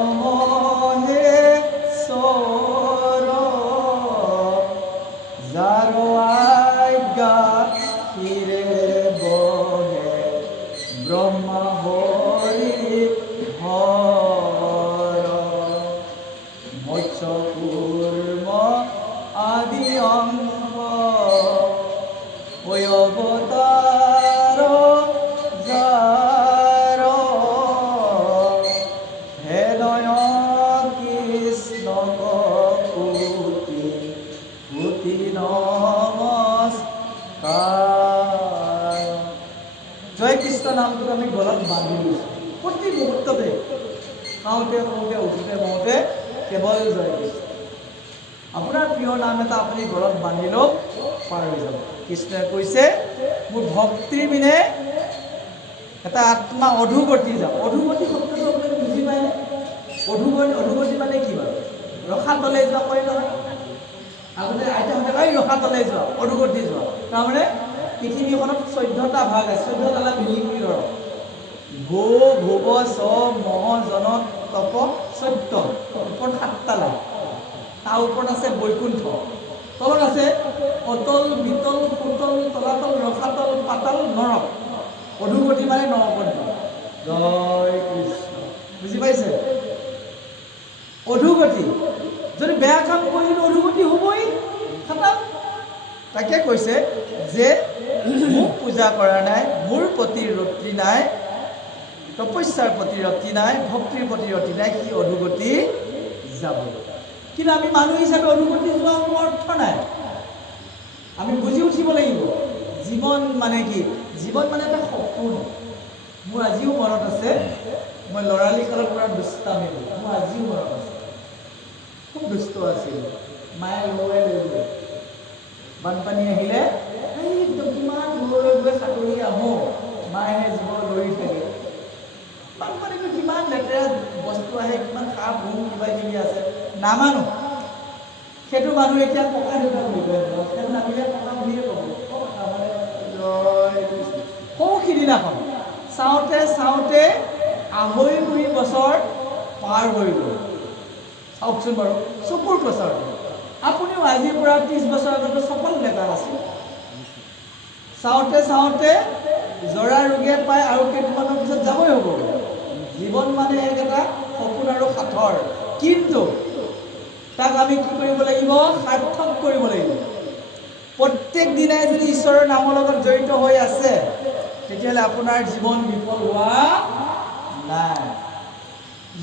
মহেশ্বৰ যাৰ আজ্ঞা শিৰে বহে ব্ৰহ্মা হৰি হৰ মৎস্য কুৰ্ম আদি অংশ অৱতাৰ যাৰ হেদয় কৃষ্ণ কোটি কোটি নমস্কাৰ জয় কৃষ্ণ নামটোক আমি গলত বান্ধি লৈছোঁ প্ৰতি মুহূৰ্ততে খাওঁতে শুওঁতে উঠোঁতে বহোঁতে কেৱল জয় কৃষ্ণ আপোনাৰ প্ৰিয় নাম এটা আপুনি গলত বান্ধি লওক পাৰ হৈ যাব কৃষ্ণই কৈছে মোৰ ভক্তিৰ বিনে এটা আত্মা অধুগতি যাওক অধুগতি শব্দটো আপুনি বুজি পায়নে অধুগতি মানে কি বাৰু ৰখা তলে যোৱা কয় নহয় আগতে আইতাহঁতে কয় ৰখা তলে যোৱা অধুগতি যোৱা তাৰমানে পৃথিৱীখনত 14টা ভাগ আছে 14টা মিলি কৰি ধৰক গো ভুৱ চ মহ জন তপ সত্য ওপৰত 7টা লাভ তাৰ ওপৰত আছে বৈকুণ্ঠ তলত আছে অতল বিতল সুতল তলাতল ৰসাতল পাতাল নৰক অধুগতি মানে নৰকত জয় কৃষ্ণ বুজি পাইছে অধুগতি যদি বেয়া কাম কৰিলে অধুগতি হ'বই খাটাম তাকে কৈছে যে মোক পূজা কৰা নাই মোৰ প্ৰতি ৰতি নাই তপস্যাৰ প্ৰতি ৰতি নাই ভক্তিৰ প্ৰতি ৰতি নাই সি অধুগতি যাব কিন্তু আমি মানুহ হিচাপে অধুগতি যোৱাৰ কোনো অৰ্থ নাই আমি বুজি উঠিব লাগিব জীৱন মানে কি জীৱন মানে এটা সপোন মোৰ আজিও মনত আছে মই ল'ৰালি কালত পুৰা দুষ্টামি মোৰ আজিও মনত আছে খুব দুষ্ট আছিল মায়ে লৈ গৈ বানপানী আহিলে একদম কিমান দূৰলৈ গৈ সাঁতুৰি আহোঁ মায়েহে জীৱন দৌৰি থাকে বানপানীটো কিমান লেতেৰা বস্তু আহে কিমান সাপ ভোং কিবা কিবি আছে নামানো সেইটো মানুহ এতিয়া ককা দেউতা বুলি কয় সেইটো নামিলে ককা বুলিয়ে ক'ব সৌ সিদিনাখন চাওঁতে চাওঁতে 2.5 বছৰ পাৰ হৈ গ'ল চাওকচোন বাৰু চকুৰ বছৰ আপুনিও আজিৰ পৰা 30 বছৰ আগতে চকল লেখা আছিল চাওঁতে চাওঁতে জৰা ৰোগে পায় আৰু কেইদিনমানৰ পিছত যাবই হ'ব জীৱন মানে এটা সপোন আৰু সাঁথৰ কিন্তু তাক আমি কি কৰিব লাগিব সাৰ্থক কৰিব লাগিব প্ৰত্যেক দিনাই যদি ঈশ্বৰৰ নামৰ লগত জড়িত হৈ আছে তেতিয়াহ'লে আপোনাৰ জীৱন বিফল হোৱা নাই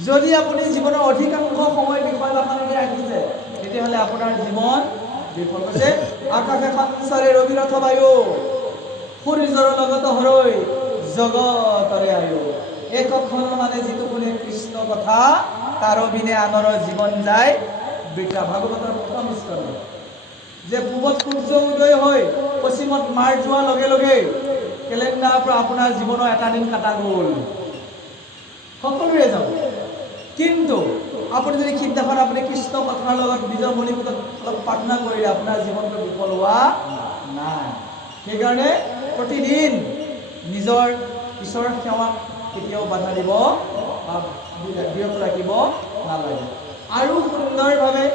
যদি আপুনি জীৱনৰ অধিকাংশ সময় বিষয় বাসনাতে ৰাখিছে তেতিয়াহ'লে আপোনাৰ জীৱন বিফল হৈছে আকাশে সঞ্চাৰে ৰবিৰথ বায়ু সূৰ্যৰ লগত হৰৈ জগতৰে আয়ু একখন মানে যিটো শুনে কৃষ্ণ কথা তাৰ বিনে আনৰ জীৱন যায় বৃথা ভাগৱতৰ প্ৰথম স্কন্ধ যে পূবত সূৰ্য উদয় হৈ পশ্চিমত মাৰ যোৱাৰ লগে লগে কেলেণ্ডাৰৰ পৰা আপোনাৰ জীৱনৰ এটা দিন কাটা গ'ল সকলোৰে যাব কিন্তু আপুনি যদি সিদিনাখন আপুনি কৃষ্ণ কথাৰ লগত নিজৰ মণিপুৰত অলপ প্ৰাৰ্থনা কৰিলে আপোনাৰ জীৱনটো বিফল হোৱা নাই সেইকাৰণে প্ৰতিদিন নিজৰ ঈশ্বৰৰ সেৱাক কেতিয়াও বাধা দিব বা বিৰত ৰাখিব নালাগে আৰু সুন্দৰভাৱে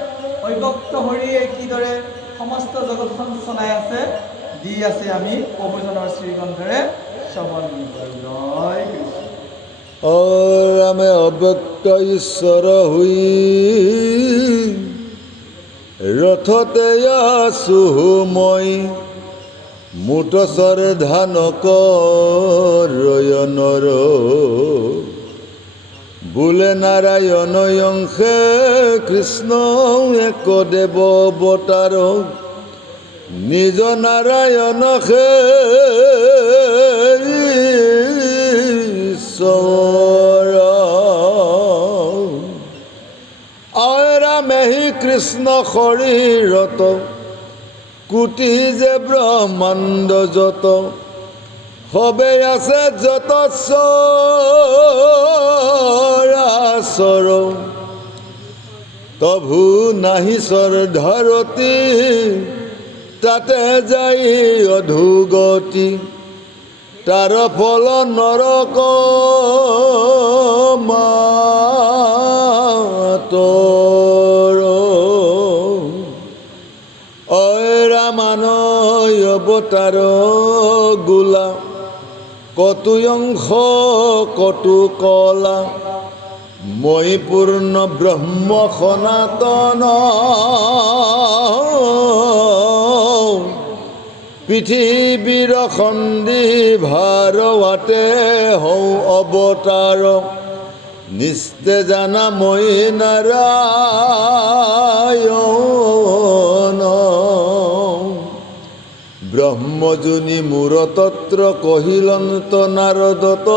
অব্যক্ত হৰিয়ে কিদৰে সমস্ত জগতখন চলাই আছে দি আছে আমি প্ৰভুজনৰ শ্ৰীকণ্ঠৰে শ্ৰৱণ কৰোঁ। জয় কৃষ্ণ। ৰামে অব্যক্ত ঈশ্বৰ হৈ ৰথতে আছো মই মুঠচৰ ধান কৰয়নৰ বোলে নাৰায়ণ অংশে কৃষ্ণ একদেৱ অৱতাৰ নিজ নাৰায়ণ হে ঈশ্বৰ ৰামেহি কৃষ্ণ শৰীৰত কোটি যে ব্ৰহ্মাণ্ড যত সবে আছে যত চৰাচৰ তভু নাহি চৰ ধৰতী তাতে যাই অধুগতি তাৰ ফল নৰক মাতৰ ৰামানয় অৱতাৰ গোলা কতু অংশ কতু কলা মই পূৰ্ণ ব্ৰহ্ম সনাতন পৃথিৱীৰ খন্দি ভাৰৱাতে হওঁ অৱতাৰ নিস্তে জানা মই নাৰায়ণ ব্ৰহ্মজনী মূৰ তত্ৰ কহিলন্ত নাৰদত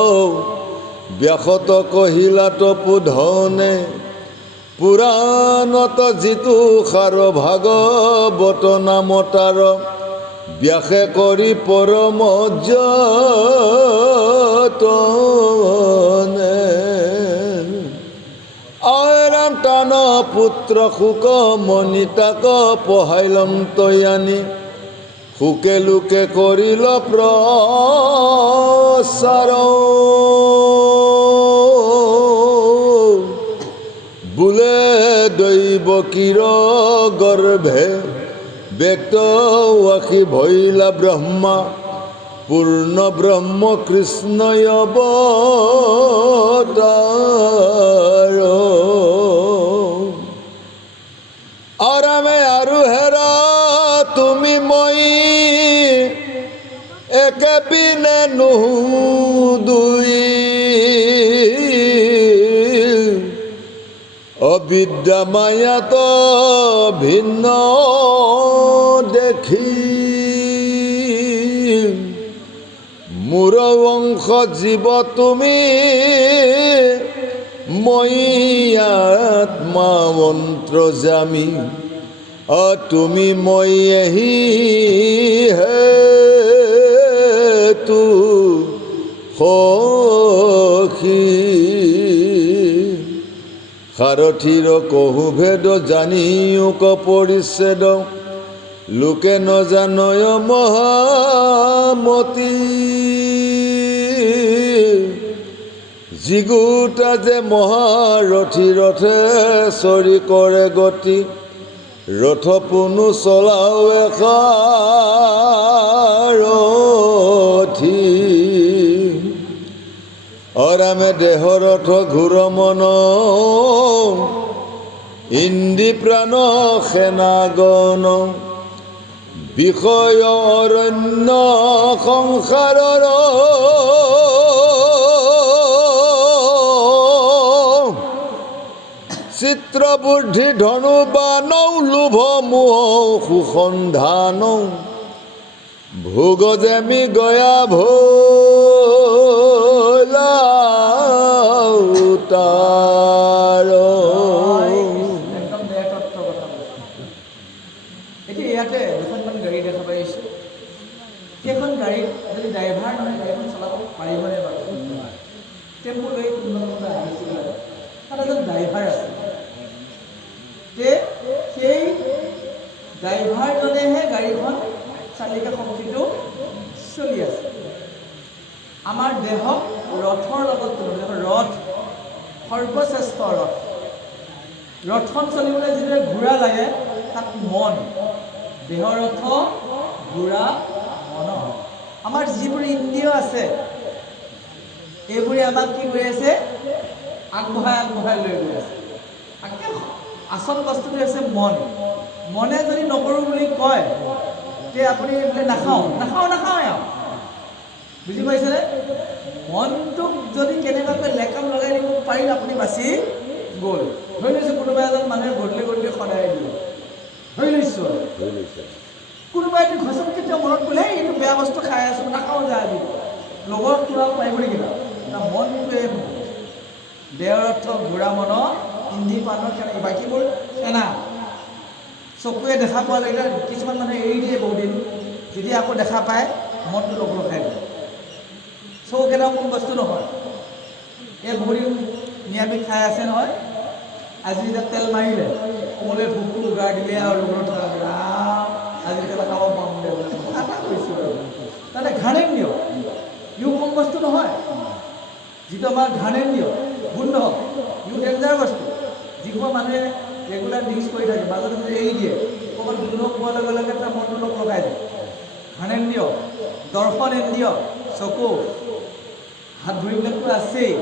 ব্যাসত কহিলাত পুধনে পুৰাণত যিটো সাৰ ভাগৱত নামতাৰ ব্যাসে কৰি পৰম যতনে ৰাম টান পুত্ৰ শুক মণিতাক পহাইলম তয়ানি শুকে লোকে কৰিল প্ৰচাৰ বোলে দৈৱকীৰ গৰ্ভে ব্যক্ত ৱাসী ভৈলা ব্ৰহ্মা পূৰ্ণ ব্ৰহ্ম কৃষ্ণয় অৱতাৰ আৰামে আৰু হেৰা তুমি মই একে পিনে নুহু দুই অবিদ্যা মায়াত ভিন্ন দেখি মোৰ অংশ জীৱ তুমি মই আত্মা মন্ত্ৰ জামি তুমি মই এহি হে তু সখী সাৰথীৰ কহু ভেদ জানিও পৰিচ্ছেদ লোকে নজানয় মহামতী যিগোটা যে মহাৰথী ৰথে চৰি কৰে গতি ৰথ পুনু চলাও এষাৰথী অৰামে দেহ ৰথ ঘূৰ মন ইন্দ্ৰী প্ৰাণ সেনাগণ বিষয় অৰণ্য সংসাৰৰ চিত্ৰ বুদ্ধি ধনু বানৌ লোভ মোহ সুসন্ধান ভোগ জেমি গয়া ভোলা তাৰ একদম বেয়া তত্ত্ব কথা কৈছে। এতিয়া ইয়াতে দুখনমান গাড়ী দেখা পাইছোঁ। সেইখন গাড়ীত যদি ড্ৰাইভাৰ নহয় গাড়ীখন চলাব পাৰিবনে বাৰু? টেম্পু গাড়ী কোনোবা আহিছিল তাত এজন ড্ৰাইভাৰ আছে। সেই ড্ৰাইভাৰজনেহে গাড়ীখন চালিকা শক্তিটো চলি আছে। আমাৰ দেহক ৰথৰ লগত তুলনা, ৰথ সৰ্বশ্ৰেষ্ঠ ৰথ। ৰথখন চলিবলৈ যিদৰে ঘোঁৰা লাগে তাত মন, দেহ ৰথ ঘোঁৰা আমাৰ যিবোৰ ইন্দ্ৰিয় আছে এইবোৰে আমাক কি কৰি আছে আগবঢ়াই লৈ গৈ আছে আচল বস্তুটো হৈছে মন মনে যদি নকৰোঁ বুলি কয় তে আপুনি বোলে নাখাওঁ বুজি পাইছেনে মনটোক যদি কেনেবাকৈ লেকাম লগাই দিব পাৰিলে আপুনি বাচি গ'ল ধৰি লৈছোঁ কোনোবা এজন মানুহে গধূলি সদায় দিব ধৰি লৈছোঁ কোনোবাই এদিন ঘচক কেতিয়াও মনত কৰিলে এইটো বেয়া বস্তু খাই আছোঁ নাখাওঁ যা আজি লগৰ খুৱাব পাৰিব নেকি না মনটোৱে দেহৰ অৰ্থ ঘূৰা মনৰ ইন্দ্ৰিয় পানৰ সেনা বাকীবোৰ সেনা চকুৱে দেখা পোৱা লাগিলে কিছুমান মানুহে এৰি দিয়ে বহুদিন যদি আকৌ দেখা পায় মনটো লগৰ খাই দিয়ে চকুকেইটাও কোনো বস্তু নহয় এই বহুদিন নিৰামিষ খাই আছে নহয় আজি যেতিয়া তেল মাৰিলে কোমলে ভোকটো উগাৰ দিলে আৰু লগৰ থকা আজি তেল খাব পাম দে কৈছোঁ আৰু তাতে ঘাণেন্দ্ৰিয় ইও কম বস্তু নহয় যিটো আমাৰ ঘাণেন্দ্ৰিয় গুণ নহওক ইও ডেঞ্জাৰ বস্তু যিবোৰ মানুহে ৰেগুলাৰ ইউজ কৰি থাকে মাজতে যদি এৰি দিয়ে ক'ৰবাত গোন্ধ পোৱাৰ লগে লগে তাৰ মনটো লগাই দিয়ে ঘাণেন্দ্ৰিয় দৰ্শনেন্দ্ৰিয় চকু হাত ভৰিবিলাকতো আছেই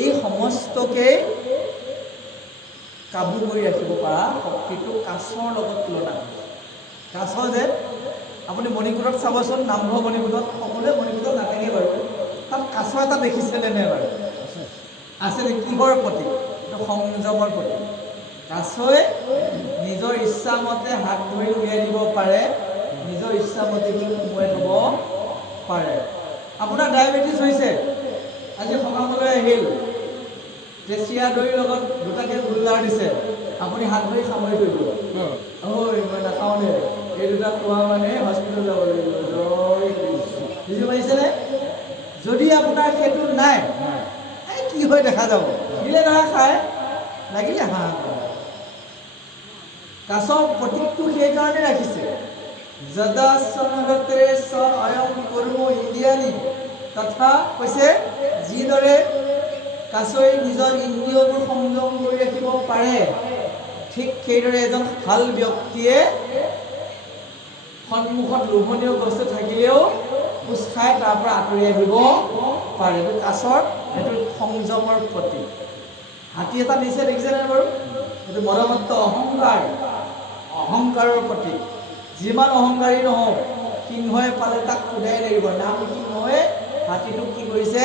এই সমস্তকে কাবু কৰি ৰাখিব পৰা শক্তিটো কাছৰ লগত তুলনা কাছ যে আপুনি মণিকূটত চাবচোন নামঘৰ মণিকূটত সকলোৱে মণিকূটত নাথাকে বাৰু তাত কাছ এটা দেখিছেনে নে বাৰু আছে নে কিহৰ প্ৰতি এইটো সংযমৰ প্ৰতি কাছই নিজৰ ইচ্ছামতে হাত ধৰি উলিয়াই দিব পাৰে নিজৰ ইচ্ছামতে সি সোমোৱাই থ'ব পাৰে আপোনাৰ ডায়েবেটিছ হৈছে আজি সকামলৈ আহিল যে চিৰা দৈৰ লগত দুটাকৈ গোল্লাৰ দিছে আপুনি হাত ধৰি সামৰি থৈ দিব ঐ মই নাখাওঁ দে এই দুটা খোৱা মানে হস্পিটেল যাব লাগিব বুজি পাইছেনে যদি আপোনাৰ সেইটো নাই এই কি হয় দেখা যাব দিলে নহয় খায় লাগিলে হাঁহ কাছৰ প্ৰতীকটো সেইকাৰণে ৰাখিছে যদা সমগতে স অয়ম কৰ্ম ইন্দ্ৰিয়ানি তথা কৈছে যিদৰে কাছই নিজৰ ইন্দ্ৰিয়বোৰ সংযম কৰি ৰাখিব পাৰে ঠিক সেইদৰে এজন ভাল ব্যক্তিয়ে সন্মুখত লোভনীয় বস্তু থাকিলেও কোচ খাই তাৰ পৰা আঁতৰি আহিব পাৰে এইটো কাছৰ সেইটো সংযমৰ প্ৰতীক হাতী এটা দিছে দেখিছেনে বাৰু এইটো মদমত্ত অহংকাৰৰ প্ৰতীক যিমান অহংকাৰী নহওক সিংহই পালে তাক সোধাই লাগিব নাম সিংহই হাতীটোক কি কৰিছে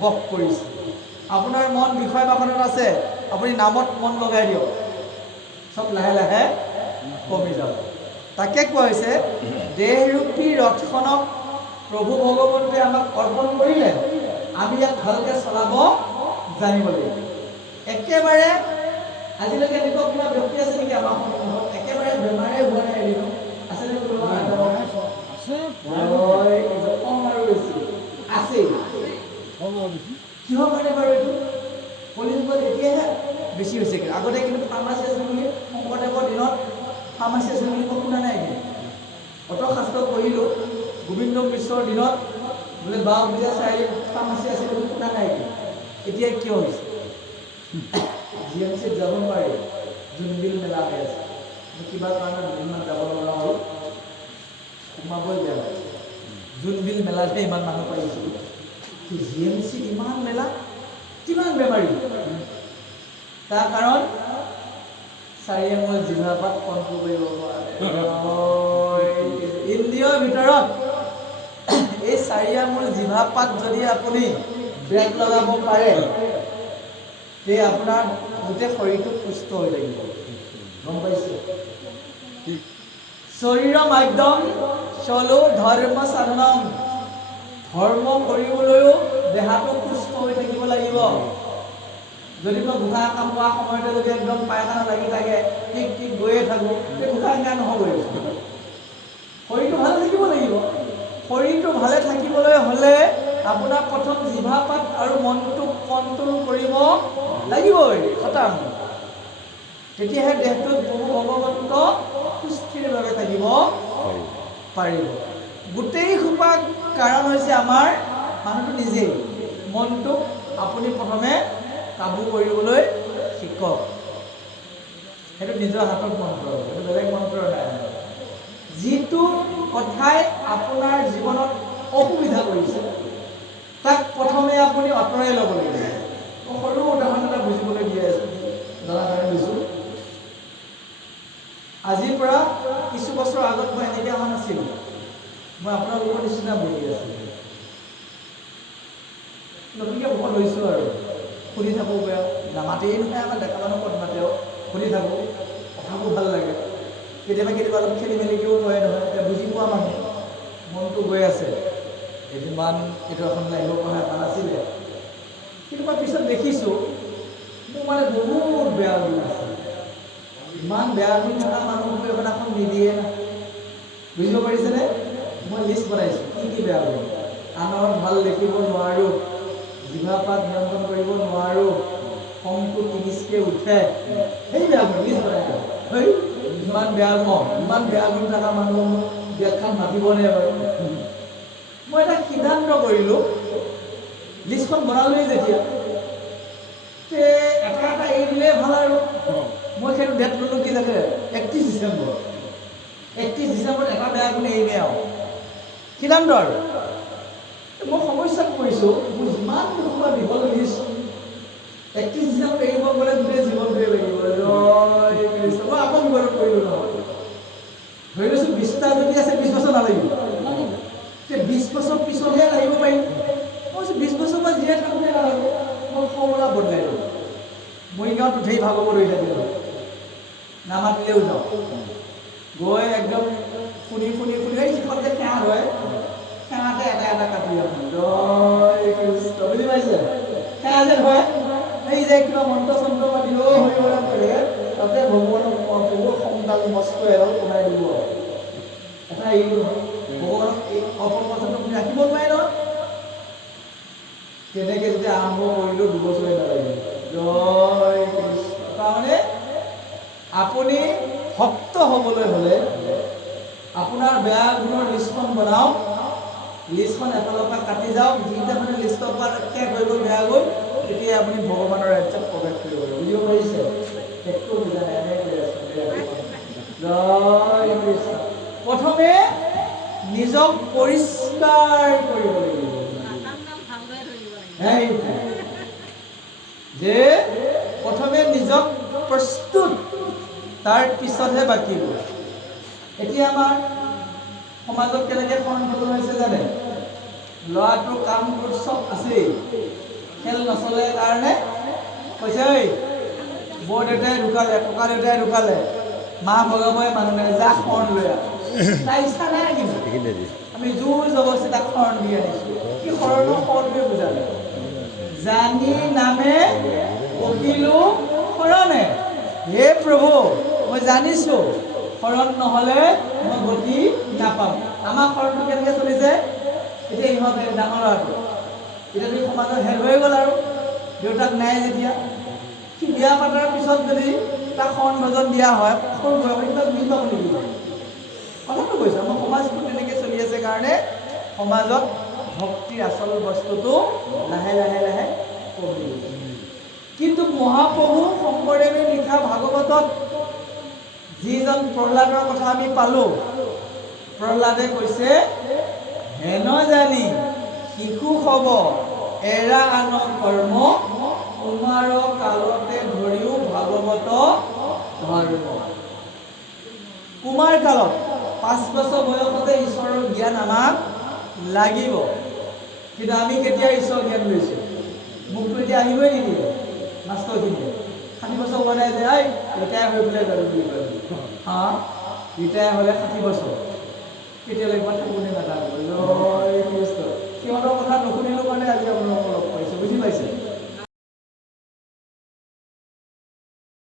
বশ কৰিছে আপোনাৰ মন বিষয় বাসনত আছে আপুনি নামত মন লগাই দিয়ক চব লাহে লাহে কমি যাব তাকে কোৱা হৈছে দেহৰূপী ৰথখনক প্ৰভু ভগৱন্তই আমাক অৰ্পণ কৰিলে আমি ইয়াক ভালকৈ চলাব জানিব লাগিব একেবাৰে আজিলৈকে এনেকুৱা কিবা ব্যক্তি আছে নেকি আমাৰ সমাজত একেবাৰে বেমাৰে হোৱা নাই এদিনো আছেনে কোনোবা আছে কিহৰ কাৰণে বাৰু এইটো কলিযুগত এতিয়াহে বেছি হৈছে আগতে কিন্তু ফাৰ্মাচী আছিল বুলি শংকৰদেৱৰ দিনত ফাৰ্মাচী আছিল বুলি মই শুনা নাই কিন্তু অত শাস্ত্ৰ পঢ়িলোঁ গোবিন্দ মিশ্ৰৰ দিনত বোলে বাওঁ পূজা চাৰিআলিত ফাৰ্মাচী আছিল বুলি শুনা নাই এতিয়া কিয় হৈছে GMCত যাব নোৱাৰি জোনবিল মেলা হৈ আছে কিবা কাৰণত দুদিনমান যাব নোৱাৰা হ'ল সোমাবই বেয়া লাগে জোনবিল মেলাতহে ইমান মানুহ পাৰিছিলোঁ GMCত ইমান মেলা কিমান বেমাৰী তাৰ কাৰণ চাৰি আঙুল জিভাপাত কণ্ট্ৰল কৰিব পৰা ইন্দ্ৰিয়ৰ ভিতৰত এই চাৰি আঙুল জিভাপাত যদি আপুনি ব্ৰেক লগাব পাৰে তে আপোনাৰ গোটেই শৰীৰটো সুস্থ হৈ থাকিব গম পাইছে শৰীৰ মাধ্যম চলো ধৰ্ম সাধনম ধৰ্ম কৰিবলৈও দেহাটো সুস্থ হৈ থাকিব লাগিব যদি মই ঘোষা কাম কৰা সময়তে যদি একদম পায়খানা লাগি থাকে ঠিক ঠিক গৈয়ে থাকোঁ সেই ঘোষা শিকা নহ'বই শৰীৰটো ভালে থাকিব লাগিব শৰীৰটো ভালে থাকিবলৈ হ'লে আপোনাৰ প্ৰথম জিভাপাত আৰু মনটোক কণ্ট্ৰল কৰিব লাগিবই খটাম তেতিয়াহে দেহটোত প্ৰভু ভগৱন্ত সুস্থিৰভাৱে থাকিব পাৰিব গোটেই সোপা কাৰণ হৈছে আমাৰ মানুহটো নিজেই মনটোক আপুনি প্ৰথমে কাবু কৰিবলৈ শিকক সেইটো নিজৰ হাতত মন্ত্ৰ সেইটো বেলেগ মন্ত্ৰ নাই যিটো কথাই আপোনাৰ জীৱনত অসুবিধা কৰিছে, তাক প্ৰথমে আপুনি আঁতৰাই ল'ব লাগিব। মই সৰু উদাহৰণ এটা বুজিবলৈ দি আছোঁ, জনাৰ কাৰণে দিছোঁ। আজিৰ পৰা কিছু বছৰ আগত মই এনেকৈ অহা নাছিলোঁ, মই আপোনালোকৰ নিচিনা বহি আছিলোঁ। নতুনকৈ ভোকত লৈছোঁ আৰু শুনি থাকোঁ, বেয়া নামাতেই নহয়, আমাৰ ডেকা মানুহ ক'ত মাতেও, শুনি থাকোঁ, কথাবোৰ ভাল লাগে। কেতিয়াবা অলপ খেলি মেলিকেও কয় নহয়, এতিয়া বুজি পোৱা মানুহ মনটো গৈ আছে, এদিনমান এইটো এখন আহিব পৰা ভাল আছিলে, কিন্তু মই পিছত দেখিছোঁ মোৰ মানে বহুত বেয়া গুণ আছে। ইমান বেয়া গুণ থকা মানুহবোৰ এখন এখন নিদিয়ে না, বুজিব পাৰিছেনে? মই লিষ্ট বনাইছোঁ কি কি বেয়া গুণ। আনৰ ভাল দেখিব নোৱাৰোঁ, জিভাপাত নিয়ন্ত্ৰণ কৰিব নোৱাৰোঁ, খংটো তিৰিচকৈ উঠে, সেই বেয়া গুণ লিষ্ট বনাইছোঁ। হেই ইমান বেয়া গুণ, ইমান বেয়া গুণ থকা মানুহ ব্যাখ্যাত মাতিবনে বাৰু? মই এটা সিদ্ধান্ত কৰিলোঁ, লিষ্টখন বনালোৱেই যেতিয়া এটা এটা এৰি দিলেই ভাল আৰু। মই সেইটো ডেট ল'লোঁ কি জানে, 31 ডিচেম্বৰ। 31 ডিচেম্বৰত এটা বেয়া গুণ এৰিমেই আৰু সিদ্ধান্ত আৰু। মই সমস্যাত পৰিছোঁ, মোৰ যিমান কোনোবা দীঘল লিষ্ট 31 ডিচেম্বৰত এৰিব গ'লে গোটেই জীৱনটোৱে লাগিব। জয় কৃষ্ণ। মই আকৌ বিপদত পৰিলোঁ নহয়। ধৰি লৈছোঁ 20টা যদি আছে 20 বছৰ নালাগিব, 20 বছৰ পিছতহে আহিব পাৰিম। মই কৈছোঁ 20 বছৰ মই জীয়াই থাকোঁতে নালাগে, মই ফৰ্মুলা বদলাই দিওঁ। মৰিগাঁৱত উঠেই ভাগৱত হৈ থাকিলোঁ, নামাতিলেও যাওঁ, গৈ একদম শুনি এই যিখন যে সেৱা হয়, সেৱাতে এটা এটা কাটি আহোঁ। জয় কৃষ্ণ। বুজি পাইছে? সেৱা যে হয়, এই যে কিবা মন্ত্ৰ চন্ত্ৰ পাতি কৰে, তাতে ভগৱানক সংডাল মস্ত এডাল বনাই দিব, এটা এৰিব নহয়। ভগৱানক এই অপৰপথটো আপুনি ৰাখিব নোৱাৰে নহয়। তেনেকৈ যেতিয়া আৰম্ভ কৰিলোঁ 2 বছৰে নালাগিল। জয় কৃষ্ণ। তাৰমানে আপুনি ভক্ত হ'বলৈ হ'লে আপোনাৰ বেয়া গুণৰ লিষ্টখন বনাওক, লিষ্টখন এফালৰ পৰা কাটি যাওক, যিটা মানে লিষ্টৰ পৰা শেষ হৈ গ'ল বেয়া গুণ, তেতিয়া আপুনি ভগৱানৰ ৰাজ্যত প্ৰৱেশ কৰিব পাৰিব। বুজিব পাৰিছে? একো বুজা নাই, এনেকৈ আছোঁ। জয় কৃষ্ণ। প্ৰথমে নিজক পৰিষ্কাৰ কৰিব লাগিব, যে প্ৰথমে নিজক প্ৰস্তুত, তাৰ পিছতহে বাকীবোৰ। এতিয়া আমাৰ সমাজত কেনেকৈ সংশোধন হৈছে জানে? ল'ৰাটোৰ কামবোৰ চব আছেই, খেল নচলে কাৰণে কৈছে, ঐ বৰ দেউতাই ঢুকালে, ককা দেউতাই ঢুকালে, মা ভগাবই মানুহ নাই, যা শৰণ লৈ আহ। তাৰ ইচ্ছা নাই, কিন্তু আমি জোৰ জবৰদস্তি তাক শৰণ দি আনিছোঁ। কি শৰণৰ শৰণটোৱে বুজা নাই। জানি নামে পঢ়িলো শৰণে, হে প্ৰভু মই জানিছোঁ শৰণ নহ'লে মই গতি নাপাম। আমাৰ শৰণটো কেনেকৈ চলিছে? এতিয়া ইহঁতে ডাঙৰ ল'ৰাটো এতিয়া তুমি সমাজৰ হেড হৈ গ'ল আৰু দেউতাক নাই যেতিয়া, সি বিয়া পাতাৰ পিছত যদি তাক শৰণ ভজন দিয়া হয়, সৰু বয়সত কিবা বুজি পাব নেকি? কথাটো কৈছোঁ, আমাৰ সমাজটো তেনেকৈ চলি আছে কাৰণে সমাজত ভক্তিৰ আচল বস্তুটো লাহে লাহে লাহে কমি গৈছে। কিন্তু মহাপ্ৰভু শংকৰদেৱে লিখা ভাগৱতত যিজন প্ৰহ্লাদৰ কথা আমি পালোঁ, প্ৰহ্লাদে কৈছে, হেন জানি শিশু হব এৰা আন কৰ্ম, কুমাৰ কালতে ধৰিও ভাগৱত ধৰ্ম। কুমাৰ কালত 5 বছৰ বয়সতে ঈশ্বৰৰ জ্ঞান আমাক লাগিব, কিন্তু আমি কেতিয়া ঈশ্বৰৰ জ্ঞান লৈছোঁ? মোকতো এতিয়া আহিবই নিদিয়ে মাষ্টৰখিনিয়ে। 60 বছৰ হোৱা নাই যে ৰিটায়াৰ হৈ পেলাই যাবি বুলি কয়। ৰিটায়াৰ হ'লে 60 বছৰ, কেতিয়ালৈকে থাকিব নে নাথাকিব? জয় কৃষ্ণ। সিহঁতৰ কথা নুশুনিলোঁ কাৰণে আজি আপোনালোকক লগ